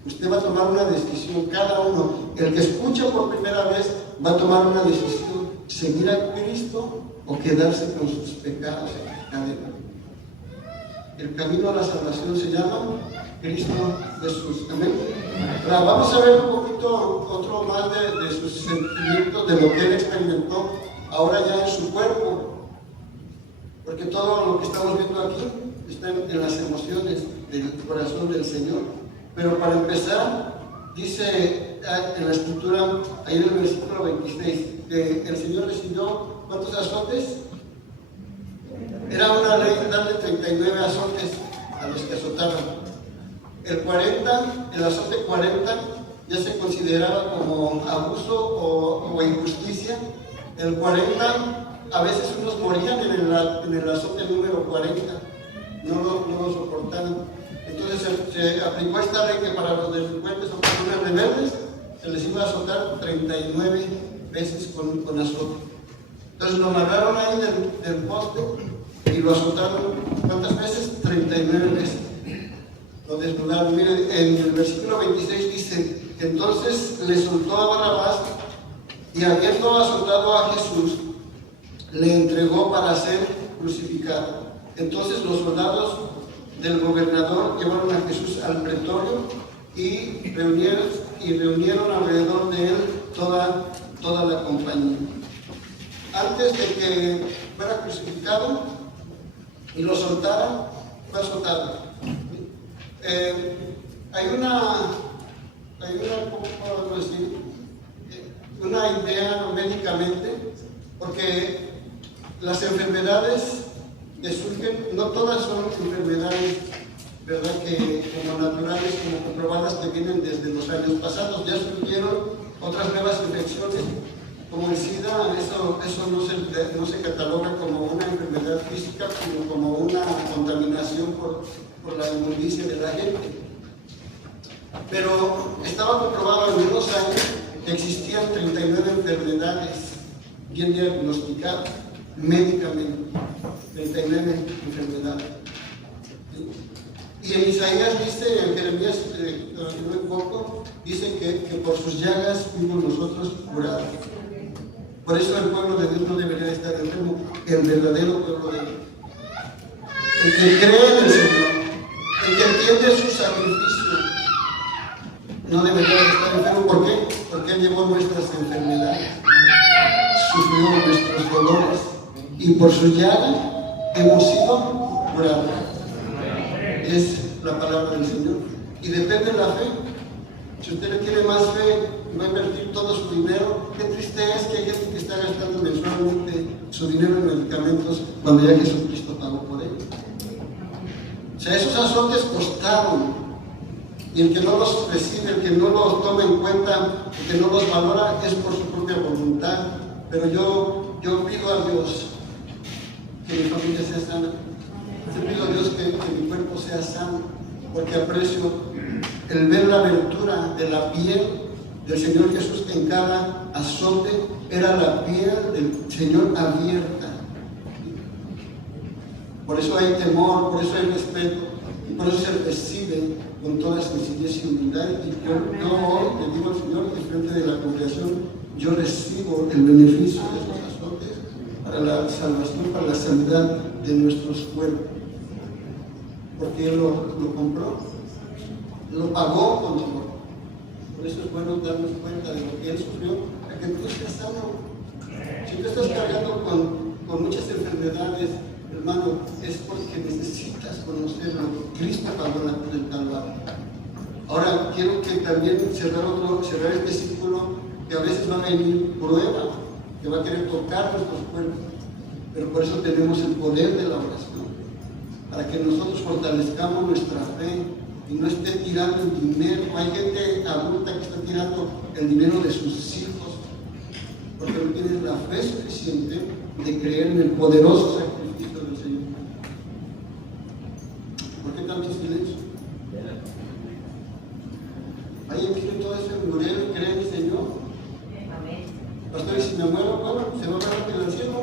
Usted va a tomar una decisión, cada uno. El que escucha por primera vez va a tomar una decisión, seguir a Cristo o quedarse con sus pecados en cadena. El camino a la salvación se llama Cristo Jesús. Amén. Ahora vamos a ver un poquito otro más de sus sentimientos, de lo que Él experimentó ahora ya en su cuerpo. Porque todo lo que estamos viendo aquí está en las emociones del corazón del Señor. Pero para empezar, dice en la escritura, ahí en el versículo 26, que el Señor recibió ¿cuántos azotes? Era una ley darle 39 azotes a los que azotaban. El 40, el azote 40, ya se consideraba como abuso o injusticia. El 40, a veces unos morían en el azote número 40, no lo soportaban. Entonces se aplicó esta ley que para los delincuentes o personas rebeldes se les iba a azotar 39 veces con azote. Entonces lo amarraron ahí del poste y lo azotaron, ¿cuántas veces? 39 veces. Lo desnudaron. Miren, en el versículo 26 dice, entonces le soltó a Barrabás y habiendo azotado a Jesús, le entregó para ser crucificado. Entonces los soldados del gobernador llevaron a Jesús al pretorio y reunieron alrededor de él toda la compañía. Antes de que fuera crucificado y lo soltaran, fue azotado. Hay una idea médicamente, porque las enfermedades que surgen, no todas son enfermedades, ¿verdad?, que como naturales, como comprobadas, que vienen desde los años pasados. Ya surgieron otras nuevas infecciones, como el SIDA. Eso no se cataloga como una enfermedad física, sino como una contaminación por la inmundicia de la gente. Pero estaba comprobado en unos años que existían 39 enfermedades bien diagnosticadas médicamente. 39 enfermedades. Y en Isaías dice, en Jeremías, no un poco, dice que por sus llagas fuimos nosotros curados. Por eso el pueblo de Dios no debería estar enfermo, el verdadero pueblo de Dios. El que cree en el Señor, el que entiende su sacrificio, no debería estar enfermo. ¿Por qué? Porque Él llevó nuestras enfermedades, sufrió nuestros dolores, y por su llaga hemos sido curados. Es la palabra del Señor. Y depende de la fe. Si usted le tiene más fe, va a invertir todo su dinero. Qué triste es que hay gente que está gastando mensualmente su dinero en medicamentos cuando ya Jesucristo pagó por él. O sea, esos azotes costaron. Y el que no los recibe, el que no los toma en cuenta, el que no los valora, es por su propia voluntad. Pero yo pido a Dios que mi familia sea sana. Yo pido a Dios que mi cuerpo sea sano, porque aprecio el ver la abertura de la piel del Señor Jesús. En cada azote era la piel del Señor abierta. Por eso hay temor, por eso hay respeto, y por eso se recibe con toda sencillez y humildad. Y yo hoy le digo al Señor, en frente de la congregación, yo recibo el beneficio de estos azotes para la salvación, para la sanidad de nuestros cuerpos. Porque Él lo compró, lo pagó con dolor. Por eso es bueno darnos cuenta de lo que Él sufrió, para que tú estés sano. Si tú estás cargando con muchas enfermedades, hermano, es porque necesitas conocer lo que Cristo pagó en la cruz del Calvario. Ahora quiero que también cerrar este círculo, que a veces va a venir prueba, que va a querer tocar nuestros cuerpos, pero por eso tenemos el poder de la oración, para que nosotros fortalezcamos nuestra fe y no esté tirando el dinero. Hay gente adulta que está tirando el dinero de sus hijos porque no tienen la fe suficiente de creer en el poderoso sacrificio del Señor. ¿Por qué tanto silencio? ¿Alguien quiere todo ese murero y cree en el Señor? Pastor, y si me muero, bueno, se va a ver rápido al cielo.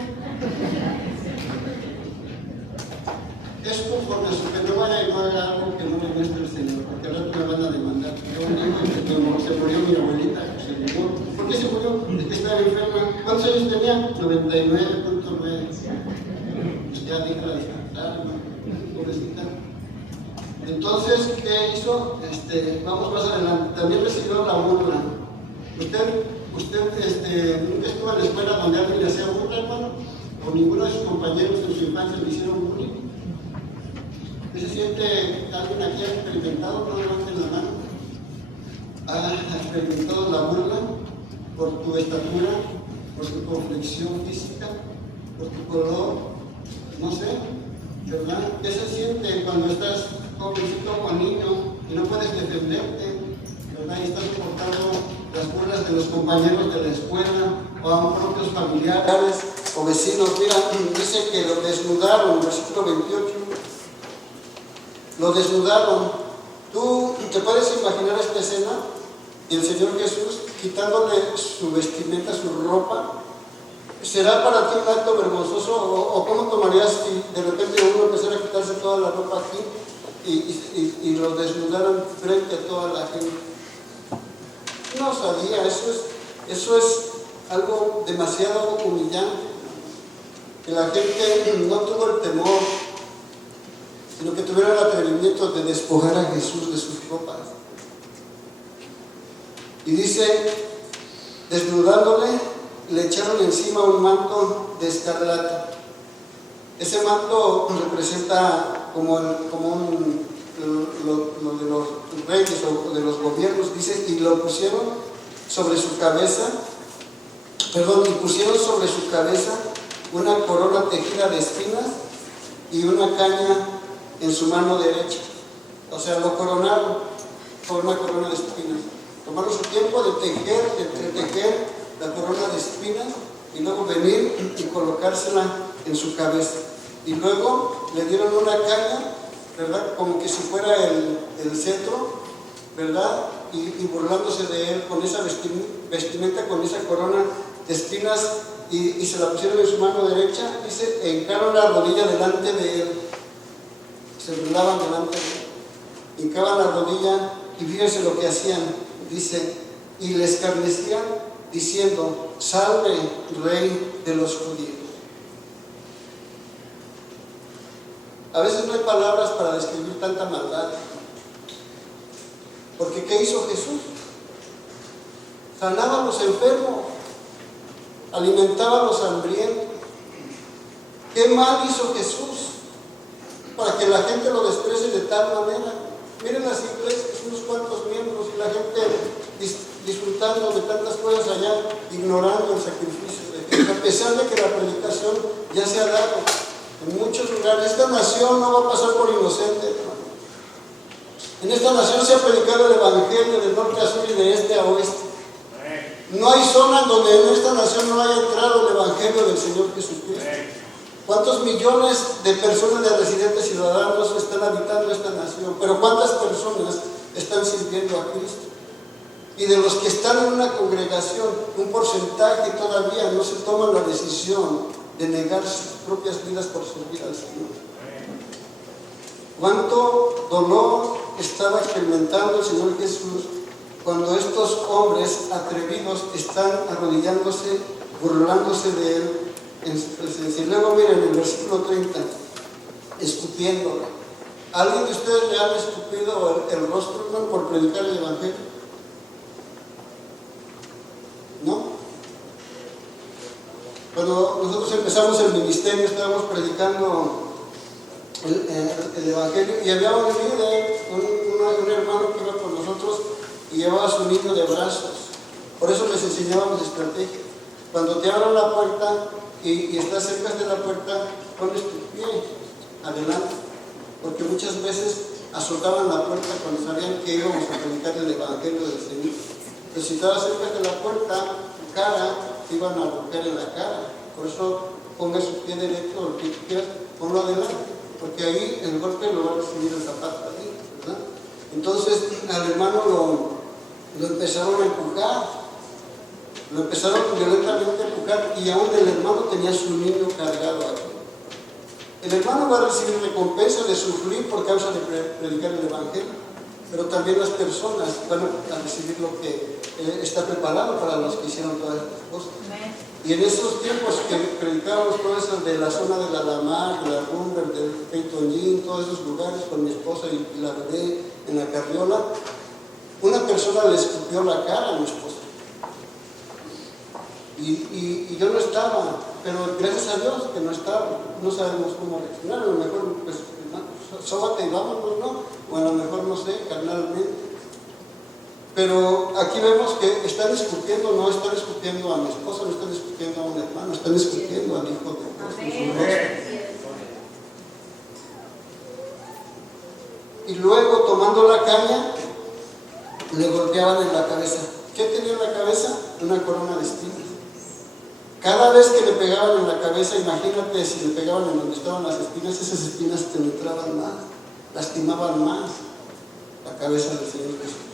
Es conforme a su que no vaya y no haga algo que no me muestre el Señor, porque al rato me van a demandar. Yo digo que como se murió mi abuelita, se murió. ¿Por qué se murió? De que estaba enferma. ¿Cuántos años tenía? 99.9. Pues ya déjala descansar, pobrecita. Entonces, ¿qué hizo? Vamos más adelante. También recibió la burla. Usted nunca estuvo en la escuela donde alguien le hacía burla, hermano, o ninguno de sus compañeros en su infancia le hicieron bullying. ¿Qué se siente? ¿Alguien aquí ha experimentado? No levanten la mano. ¿Ha experimentado la burla por tu estatura, por tu complexión física, por tu color? No sé, ¿verdad? ¿Qué se siente cuando estás jovencito o niño y no puedes defenderte, ¿verdad? Y estás soportando las burlas de los compañeros de la escuela o a propios familiares o vecinos? Mira, dice que lo desnudaron, versículo 28. Lo desnudaron. ¿Tú te puedes imaginar esta escena? Y el Señor Jesús quitándole su vestimenta, su ropa. ¿Será para ti un acto vergonzoso? ¿O cómo tomarías si de repente uno empezara a quitarse toda la ropa aquí y lo desnudaran frente a toda la gente? No sabía, eso es algo demasiado humillante. Que la gente no tuvo el temor, sino que tuviera el atrevimiento de despojar a Jesús de sus ropas. Y dice, desnudándole, le echaron encima un manto de escarlata. Ese manto representa como lo de los reyes o de los gobiernos, dice, y lo pusieron sobre su cabeza, y pusieron sobre su cabeza una corona tejida de espinas y una caña en su mano derecha. O sea, lo coronaron con una corona de espinas. Tomaron su tiempo de entretejer la corona de espinas y luego venir y colocársela en su cabeza. Y luego le dieron una caña, ¿verdad? Como que si fuera el cetro, ¿verdad? Y burlándose de él con esa vestimenta, con esa corona de espinas, y se la pusieron en su mano derecha. Dice, hincaron la rodilla delante de él. Se burlaban delante de él. hincaban la rodilla y fíjense lo que hacían. Dice, y le escarnecían diciendo, salve, Rey de los judíos. A veces no hay palabras para describir tanta maldad. Porque ¿qué hizo Jesús? Sanaba a los enfermos, alimentaba a los hambrientos. ¿Qué mal hizo Jesús para que la gente lo desprecie de tal manera? Miren las iglesias, unos cuantos miembros y la gente disfrutando de tantas cosas allá, ignorando el sacrificio de Jesús, a pesar de que la predicación ya se ha dado en muchos lugares. Esta nación no va a pasar por inocente, hermano. En esta nación se ha predicado el evangelio de norte a sur y de este a oeste. No hay zona donde en esta nación no haya entrado el evangelio del Señor Jesucristo. ¿Cuántos millones de personas, de residentes ciudadanos están habitando esta nación? Pero ¿cuántas personas están sirviendo a Cristo? Y de los que están en una congregación, un porcentaje todavía no se toma la decisión de negar sus propias vidas por servir al Señor. ¿Cuánto dolor estaba experimentando el Señor Jesús cuando estos hombres atrevidos están arrodillándose, burlándose de Él en su presencia? Y luego miren el versículo 30, escupiéndolo. ¿Alguien de ustedes le ha escupido el rostro, hermano, por predicar el evangelio? ¿No? Cuando nosotros empezamos el ministerio, estábamos predicando el evangelio y había un líder, un hermano que iba con nosotros y llevaba a su niño de brazos. Por eso les enseñábamos estrategias. Cuando te abran la puerta y estás cerca de la puerta, pones tu pie adelante, porque muchas veces azotaban la puerta cuando sabían que íbamos a predicar el evangelio del Señor. Entonces, si estabas cerca de la puerta, tu cara te iban a golpear en la cara. Por eso ponga su pie derecho o lo que quieras, ponlo adelante, porque ahí el golpe lo va a recibir el zapato ahí, ¿verdad? Entonces al hermano lo empezaron a empujar, lo empezaron violentamente a empujar, y aún el hermano tenía su niño cargado aquí. El hermano va a recibir recompensa de sufrir por causa de predicar el evangelio, pero también las personas van a recibir lo que está preparado para los que hicieron todas estas cosas. Y en esos tiempos que predicábamos todo eso de la zona de la Lamar, de la Rumber, del Peyton, todos esos lugares con mi esposa y la bebé en la carriola, una persona le escupió la cara a mi esposa. Y yo no estaba, pero gracias a Dios que no estaba. No sabemos cómo reaccionar. A lo mejor, pues, sóbate y vámonos, ¿no? O a lo mejor, no sé, carnalmente. Pero aquí vemos que están escupiendo, no están escupiendo a mi esposa, no están escupiendo a un hermano, están escupiendo al Hijo de Dios. Y luego, tomando la caña, le golpeaban en la cabeza. ¿Qué tenía en la cabeza? Una corona de espinas. Cada vez que le pegaban en la cabeza, imagínate si le pegaban en donde estaban las espinas, esas espinas penetraban más, lastimaban más la cabeza del Señor Jesús.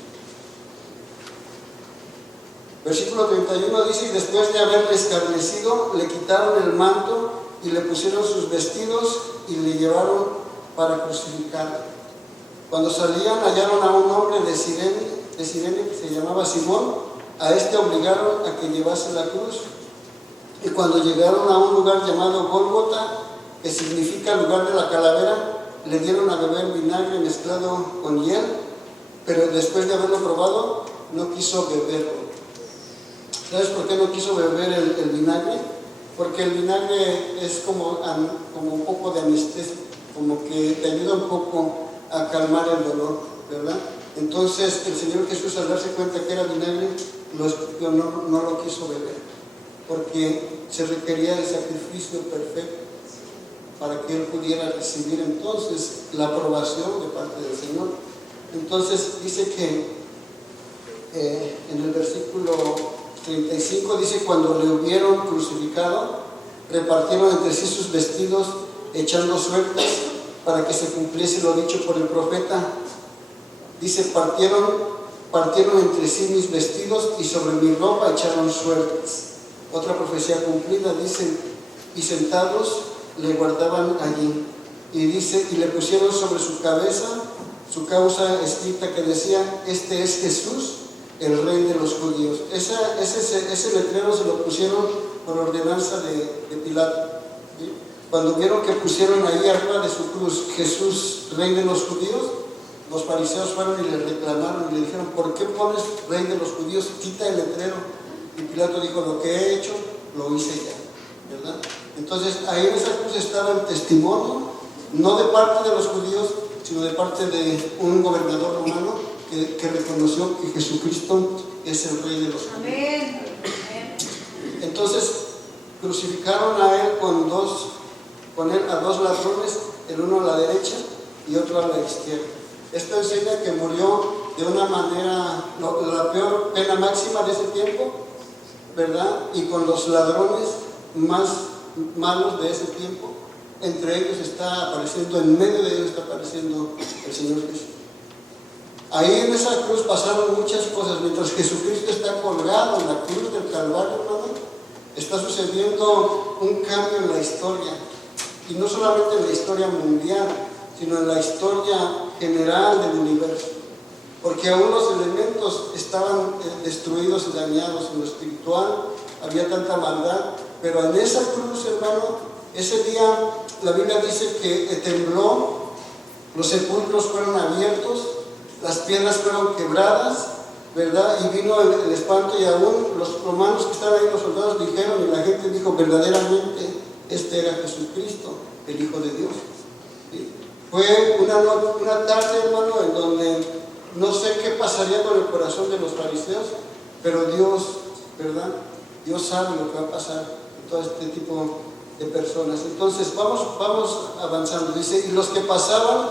Versículo 31 dice, y después de haberle escarnecido, le quitaron el manto y le pusieron sus vestidos y le llevaron para crucificarlo. Cuando salían, hallaron a un hombre de Cirene que se llamaba Simón. A este obligaron a que llevase la cruz. Y cuando llegaron a un lugar llamado Gólgota, que significa lugar de la calavera, le dieron a beber vinagre mezclado con hiel, pero después de haberlo probado, no quiso beberlo. ¿Sabes por qué no quiso beber el vinagre? Porque el vinagre es como un poco de anestesia, como que te ayuda un poco a calmar el dolor, ¿verdad? Entonces el Señor Jesús, al darse cuenta que era vinagre, lo escupió, no lo quiso beber, porque se requería el sacrificio perfecto para que Él pudiera recibir entonces la aprobación de parte del Señor. Entonces dice que en el versículo 35 dice, cuando le hubieron crucificado, repartieron entre sí sus vestidos, echando suertes para que se cumpliese lo dicho por el profeta. Dice, partieron entre sí mis vestidos y sobre mi ropa echaron suertes. Otra profecía cumplida, dice, y sentados le guardaban allí. Y dice, y le pusieron sobre su cabeza su causa escrita que decía: este es Jesús, el Rey de los judíos. Ese letrero se lo pusieron por ordenanza de Pilato, ¿sí? Cuando vieron que pusieron ahí arriba de su cruz: Jesús, Rey de los judíos, los fariseos fueron y le reclamaron y le dijeron: ¿por qué pones Rey de los judíos? Quita el letrero. Y Pilato dijo: lo que he hecho, lo hice ya, ¿verdad? Entonces ahí en esa cruz estaba el testimonio, no de parte de los judíos, sino de parte de un gobernador romano que reconoció que Jesucristo es el Rey de los judíos. Amén. Entonces crucificaron a él con él a dos ladrones, el uno a la derecha y otro a la izquierda. Esto enseña que murió de una manera, la peor pena máxima de ese tiempo, ¿verdad? Y con los ladrones más malos de ese tiempo. Entre ellos está apareciendo, en medio de ellos está apareciendo el Señor Jesús. Ahí en esa cruz pasaron muchas cosas. Mientras Jesucristo está colgado en la cruz del Calvario, hermano, está sucediendo un cambio en la historia. Y no solamente en la historia mundial, sino en la historia general del universo. Porque aún los elementos estaban destruidos y dañados en lo espiritual, había tanta maldad. Pero en esa cruz, hermano, ese día la Biblia dice que tembló, los sepulcros fueron abiertos, las piedras fueron quebradas, ¿verdad? Y vino el espanto, y aún los romanos que estaban ahí, los soldados, dijeron, y la gente dijo: verdaderamente este era Jesucristo, el Hijo de Dios. ¿Sí? Fue una tarde, hermano, en donde no sé qué pasaría con el corazón de los fariseos, pero Dios, ¿verdad? Dios sabe lo que va a pasar con todo este tipo de personas. Entonces vamos avanzando. Dice: y los que pasaban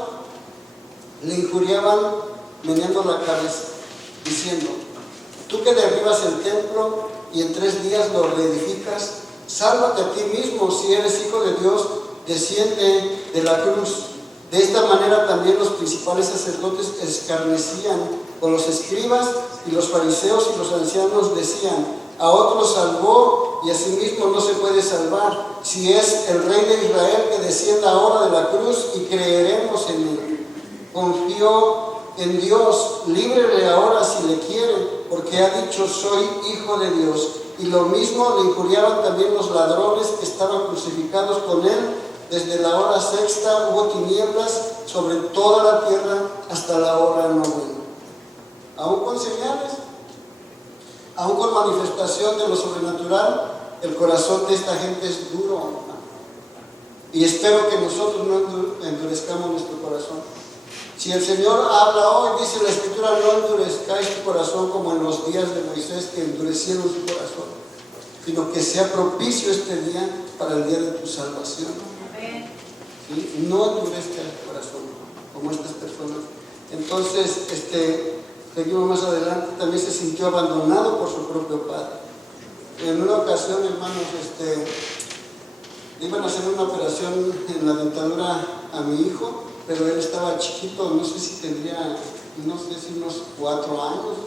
le injuriaban meneando la cabeza, diciendo: tú que derribas el templo y en 3 días lo reedificas, sálvate a ti mismo. Si eres hijo de Dios, desciende de la cruz. De esta manera también los principales sacerdotes escarnecían con los escribas, y los fariseos y los ancianos decían: a otros salvó y a sí mismo no se puede salvar. Si es el Rey de Israel, que descienda ahora de la cruz y creeremos en él. Confío en Dios, líbrele ahora si le quiere, porque ha dicho: soy hijo de Dios. Y lo mismo le injuriaban también los ladrones que estaban crucificados con él. Desde la hora sexta hubo tinieblas sobre toda la tierra hasta la hora 9. Aún con señales, aún con manifestación de lo sobrenatural, el corazón de esta gente es duro. Y espero que nosotros no endurezcamos nuestro corazón. Si el Señor habla hoy, dice la Escritura: no endurezcáis tu corazón como en los días de Moisés, que endurecieron su corazón, sino que sea propicio este día para el día de tu salvación. ¿Sí? No endurezca el corazón como estas personas. Entonces, seguimos más adelante. También se sintió abandonado por su propio padre. En una ocasión, hermanos, iban a hacer una operación en la dentadura a mi hijo, pero él estaba chiquito, no sé si tendría, no sé si unos 4 años,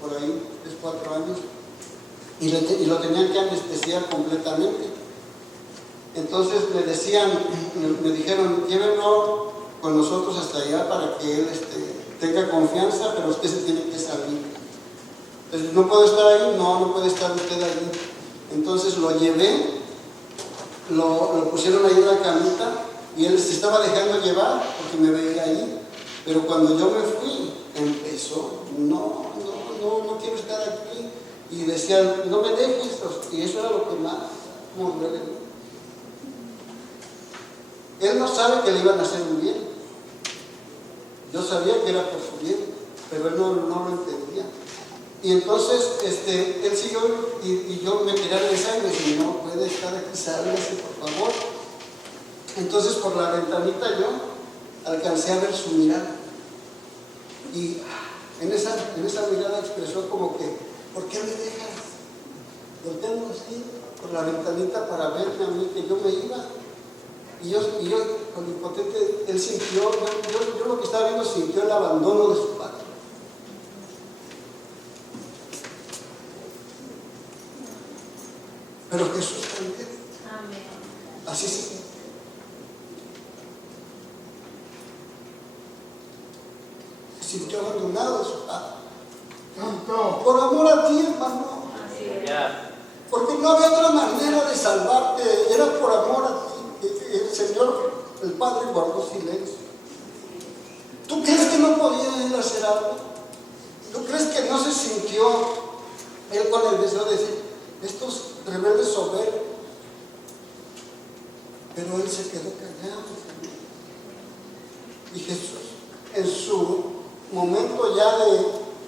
por ahí, 3, 4 años, y lo tenían que anestesiar completamente. Entonces me dijeron: llévenlo con nosotros hasta allá para que él tenga confianza, pero usted se tiene que salir. Entonces: no puedo estar ahí. No puede estar usted ahí. Entonces lo llevé, lo pusieron ahí en la camita, y él se estaba dejando llevar porque me veía ahí. Pero cuando yo me fui, empezó: no quiero estar aquí. Y decía: no me dejes. Y eso era lo que más murió de mí. Él no sabe que le iban a hacer un bien. Yo sabía que era por su bien, pero él no lo entendía. Y entonces él siguió, y yo me tiré al ensayo y dije: no puede estar aquí, sálgase, por favor. Entonces por la ventanita yo alcancé a ver su mirada, y en esa mirada expresó como que: ¿por qué me dejas? Volteando así por la ventanita para verme a mí, que yo me iba. Y yo con impotente, él sintió, yo lo que estaba viendo, sintió el abandono de su padre. Pero Jesús también. Amén. Así sí. sintió abandonado de su padre. Por amor a ti, hermano. Así es. Porque no había otra manera de salvarte, era por amor a ti. El Señor, el Padre, guardó silencio. ¿Tú crees que no podía él hacer algo? ¿Tú crees que no se sintió él con el deseo de decir, estos rebeldes soberbios? Pero él se quedó callado. Y Jesús, en su momento ya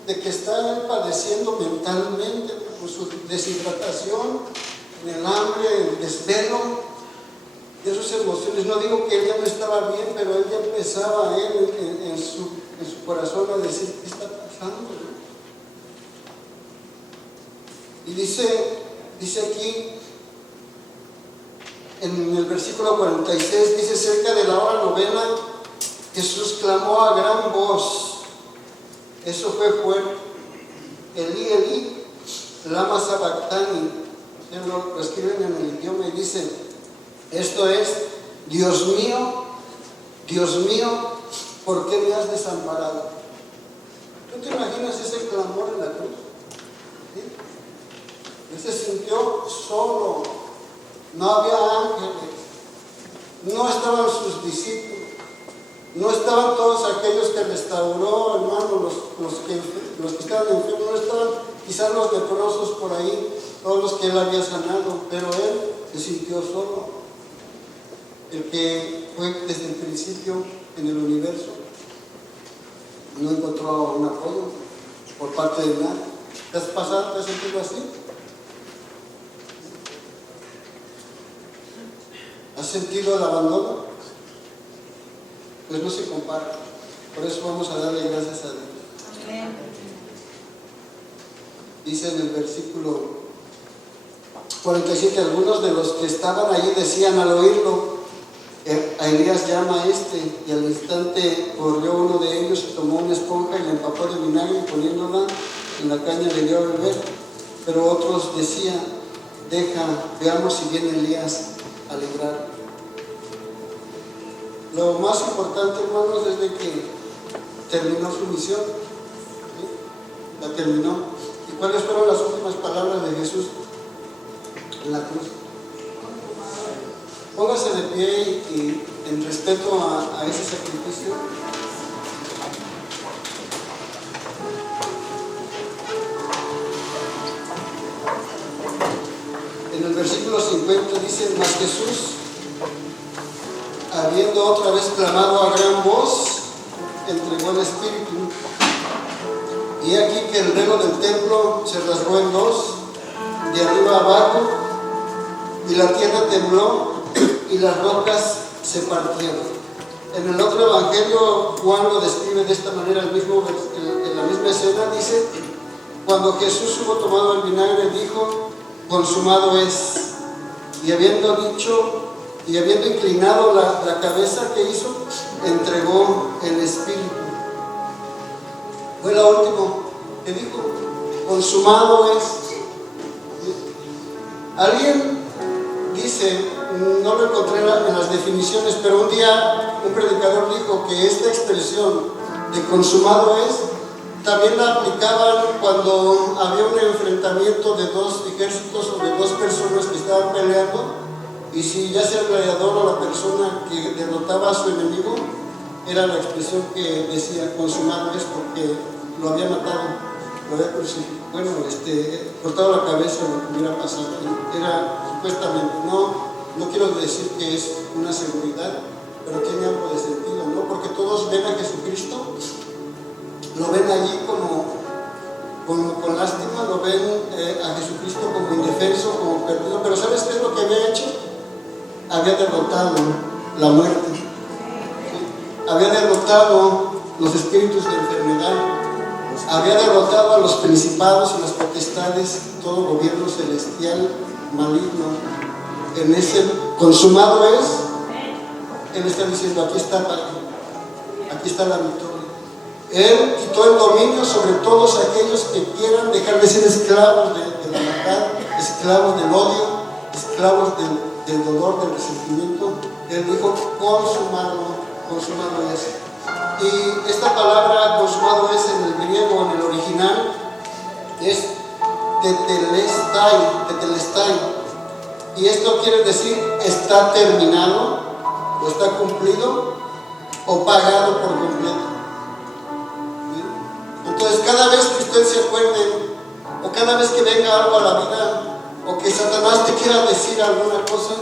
de que está él padeciendo mentalmente por su deshidratación, en el hambre, el desvelo, de sus emociones, no digo que él ya no estaba bien, pero él ya empezaba en su corazón a decir, ¿qué está pasando? Y dice aquí, en el versículo 46, dice, cerca de la hora novena, Jesús clamó a gran voz. Eso fue fuerte. Elí, Elí, lama sabactani. Lo escriben en el idioma y dice, esto es, Dios mío, ¿por qué me has desamparado? ¿Tú te imaginas ese clamor en la cruz? ¿Sí? Él se sintió solo, no había ángeles, no estaban sus discípulos, no estaban todos aquellos que restauró, hermano, los que estaban enfermos, no estaban quizás los leprosos por ahí, todos los que él había sanado, pero él se sintió solo. El que fue desde el principio en el universo no encontró un apoyo por parte de nadie. ¿Te has sentido así? ¿Has sentido el abandono? Pues no se compara. Por eso vamos a darle gracias a Dios. Amén. Dice en el versículo 47, algunos de los que estaban allí decían al oírlo, a Elías llama a este, y al instante corrió uno de ellos y tomó una esponja y la empapó de vinagre y poniéndola en la caña le dio a beber. Pero otros decían, deja, veamos si viene Elías a librar. Lo más importante, hermanos, es de que terminó su misión. ¿Sí? La terminó. ¿Y cuáles fueron las últimas palabras de Jesús en la cruz? Póngase de pie y en respeto a ese sacrificio. En el versículo 50 dice, mas Jesús, habiendo otra vez clamado a gran voz, entregó el Espíritu. Y aquí que el velo del templo se rasgó en dos, de arriba abajo, y la tierra tembló, y las rocas se partieron. En el otro evangelio Juan lo describe de esta manera, en la misma escena dice, cuando Jesús hubo tomado el vinagre dijo, consumado es, y habiendo inclinado la cabeza, que hizo, entregó el Espíritu. Fue lo último que dijo, consumado es. Alguien dice, no lo encontré en las definiciones, pero un día un predicador dijo que esta expresión de consumado es, también la aplicaban cuando había un enfrentamiento de dos ejércitos o de dos personas que estaban peleando, y si ya sea el gladiador o la persona que derrotaba a su enemigo, era la expresión que decía consumado es, porque lo había matado, lo había cortado la cabeza, lo que hubiera pasado. Era supuestamente, no quiero decir que es una seguridad, pero tiene algo de sentido, ¿no? Porque todos ven a Jesucristo, lo ven allí con lástima, lo ven a Jesucristo como indefenso, como perdido, pero ¿sabes qué es lo que había hecho? Había derrotado la muerte, ¿sí? Había derrotado los espíritus de enfermedad, había derrotado a los principados y las potestades, todo gobierno celestial maligno. En ese consumado es, Él está diciendo, aquí está la victoria. Él quitó el dominio sobre todos aquellos que quieran dejar de ser esclavos de la maldad, esclavos del odio, esclavos del dolor, del resentimiento. Él dijo, consumado es. Y esta palabra consumado es en el griego, en el original, es tetelestai. Y esto quiere decir está terminado, o está cumplido, o pagado por completo. ¿Sí? Entonces, cada vez que usted se acuerde, o cada vez que venga algo a la vida, o que Satanás te quiera decir alguna cosa,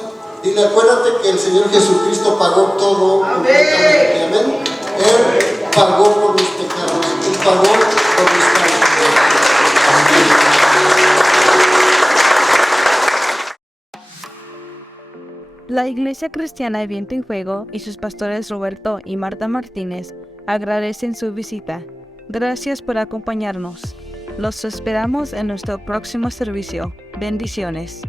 dile, acuérdate que el Señor Jesucristo pagó todo completamente. Amén. Él pagó por mis pecados, Él pagó por mis pecados. La Iglesia Cristiana Viento y Fuego y sus pastores Roberto y Marta Martínez agradecen su visita. Gracias por acompañarnos. Los esperamos en nuestro próximo servicio. Bendiciones.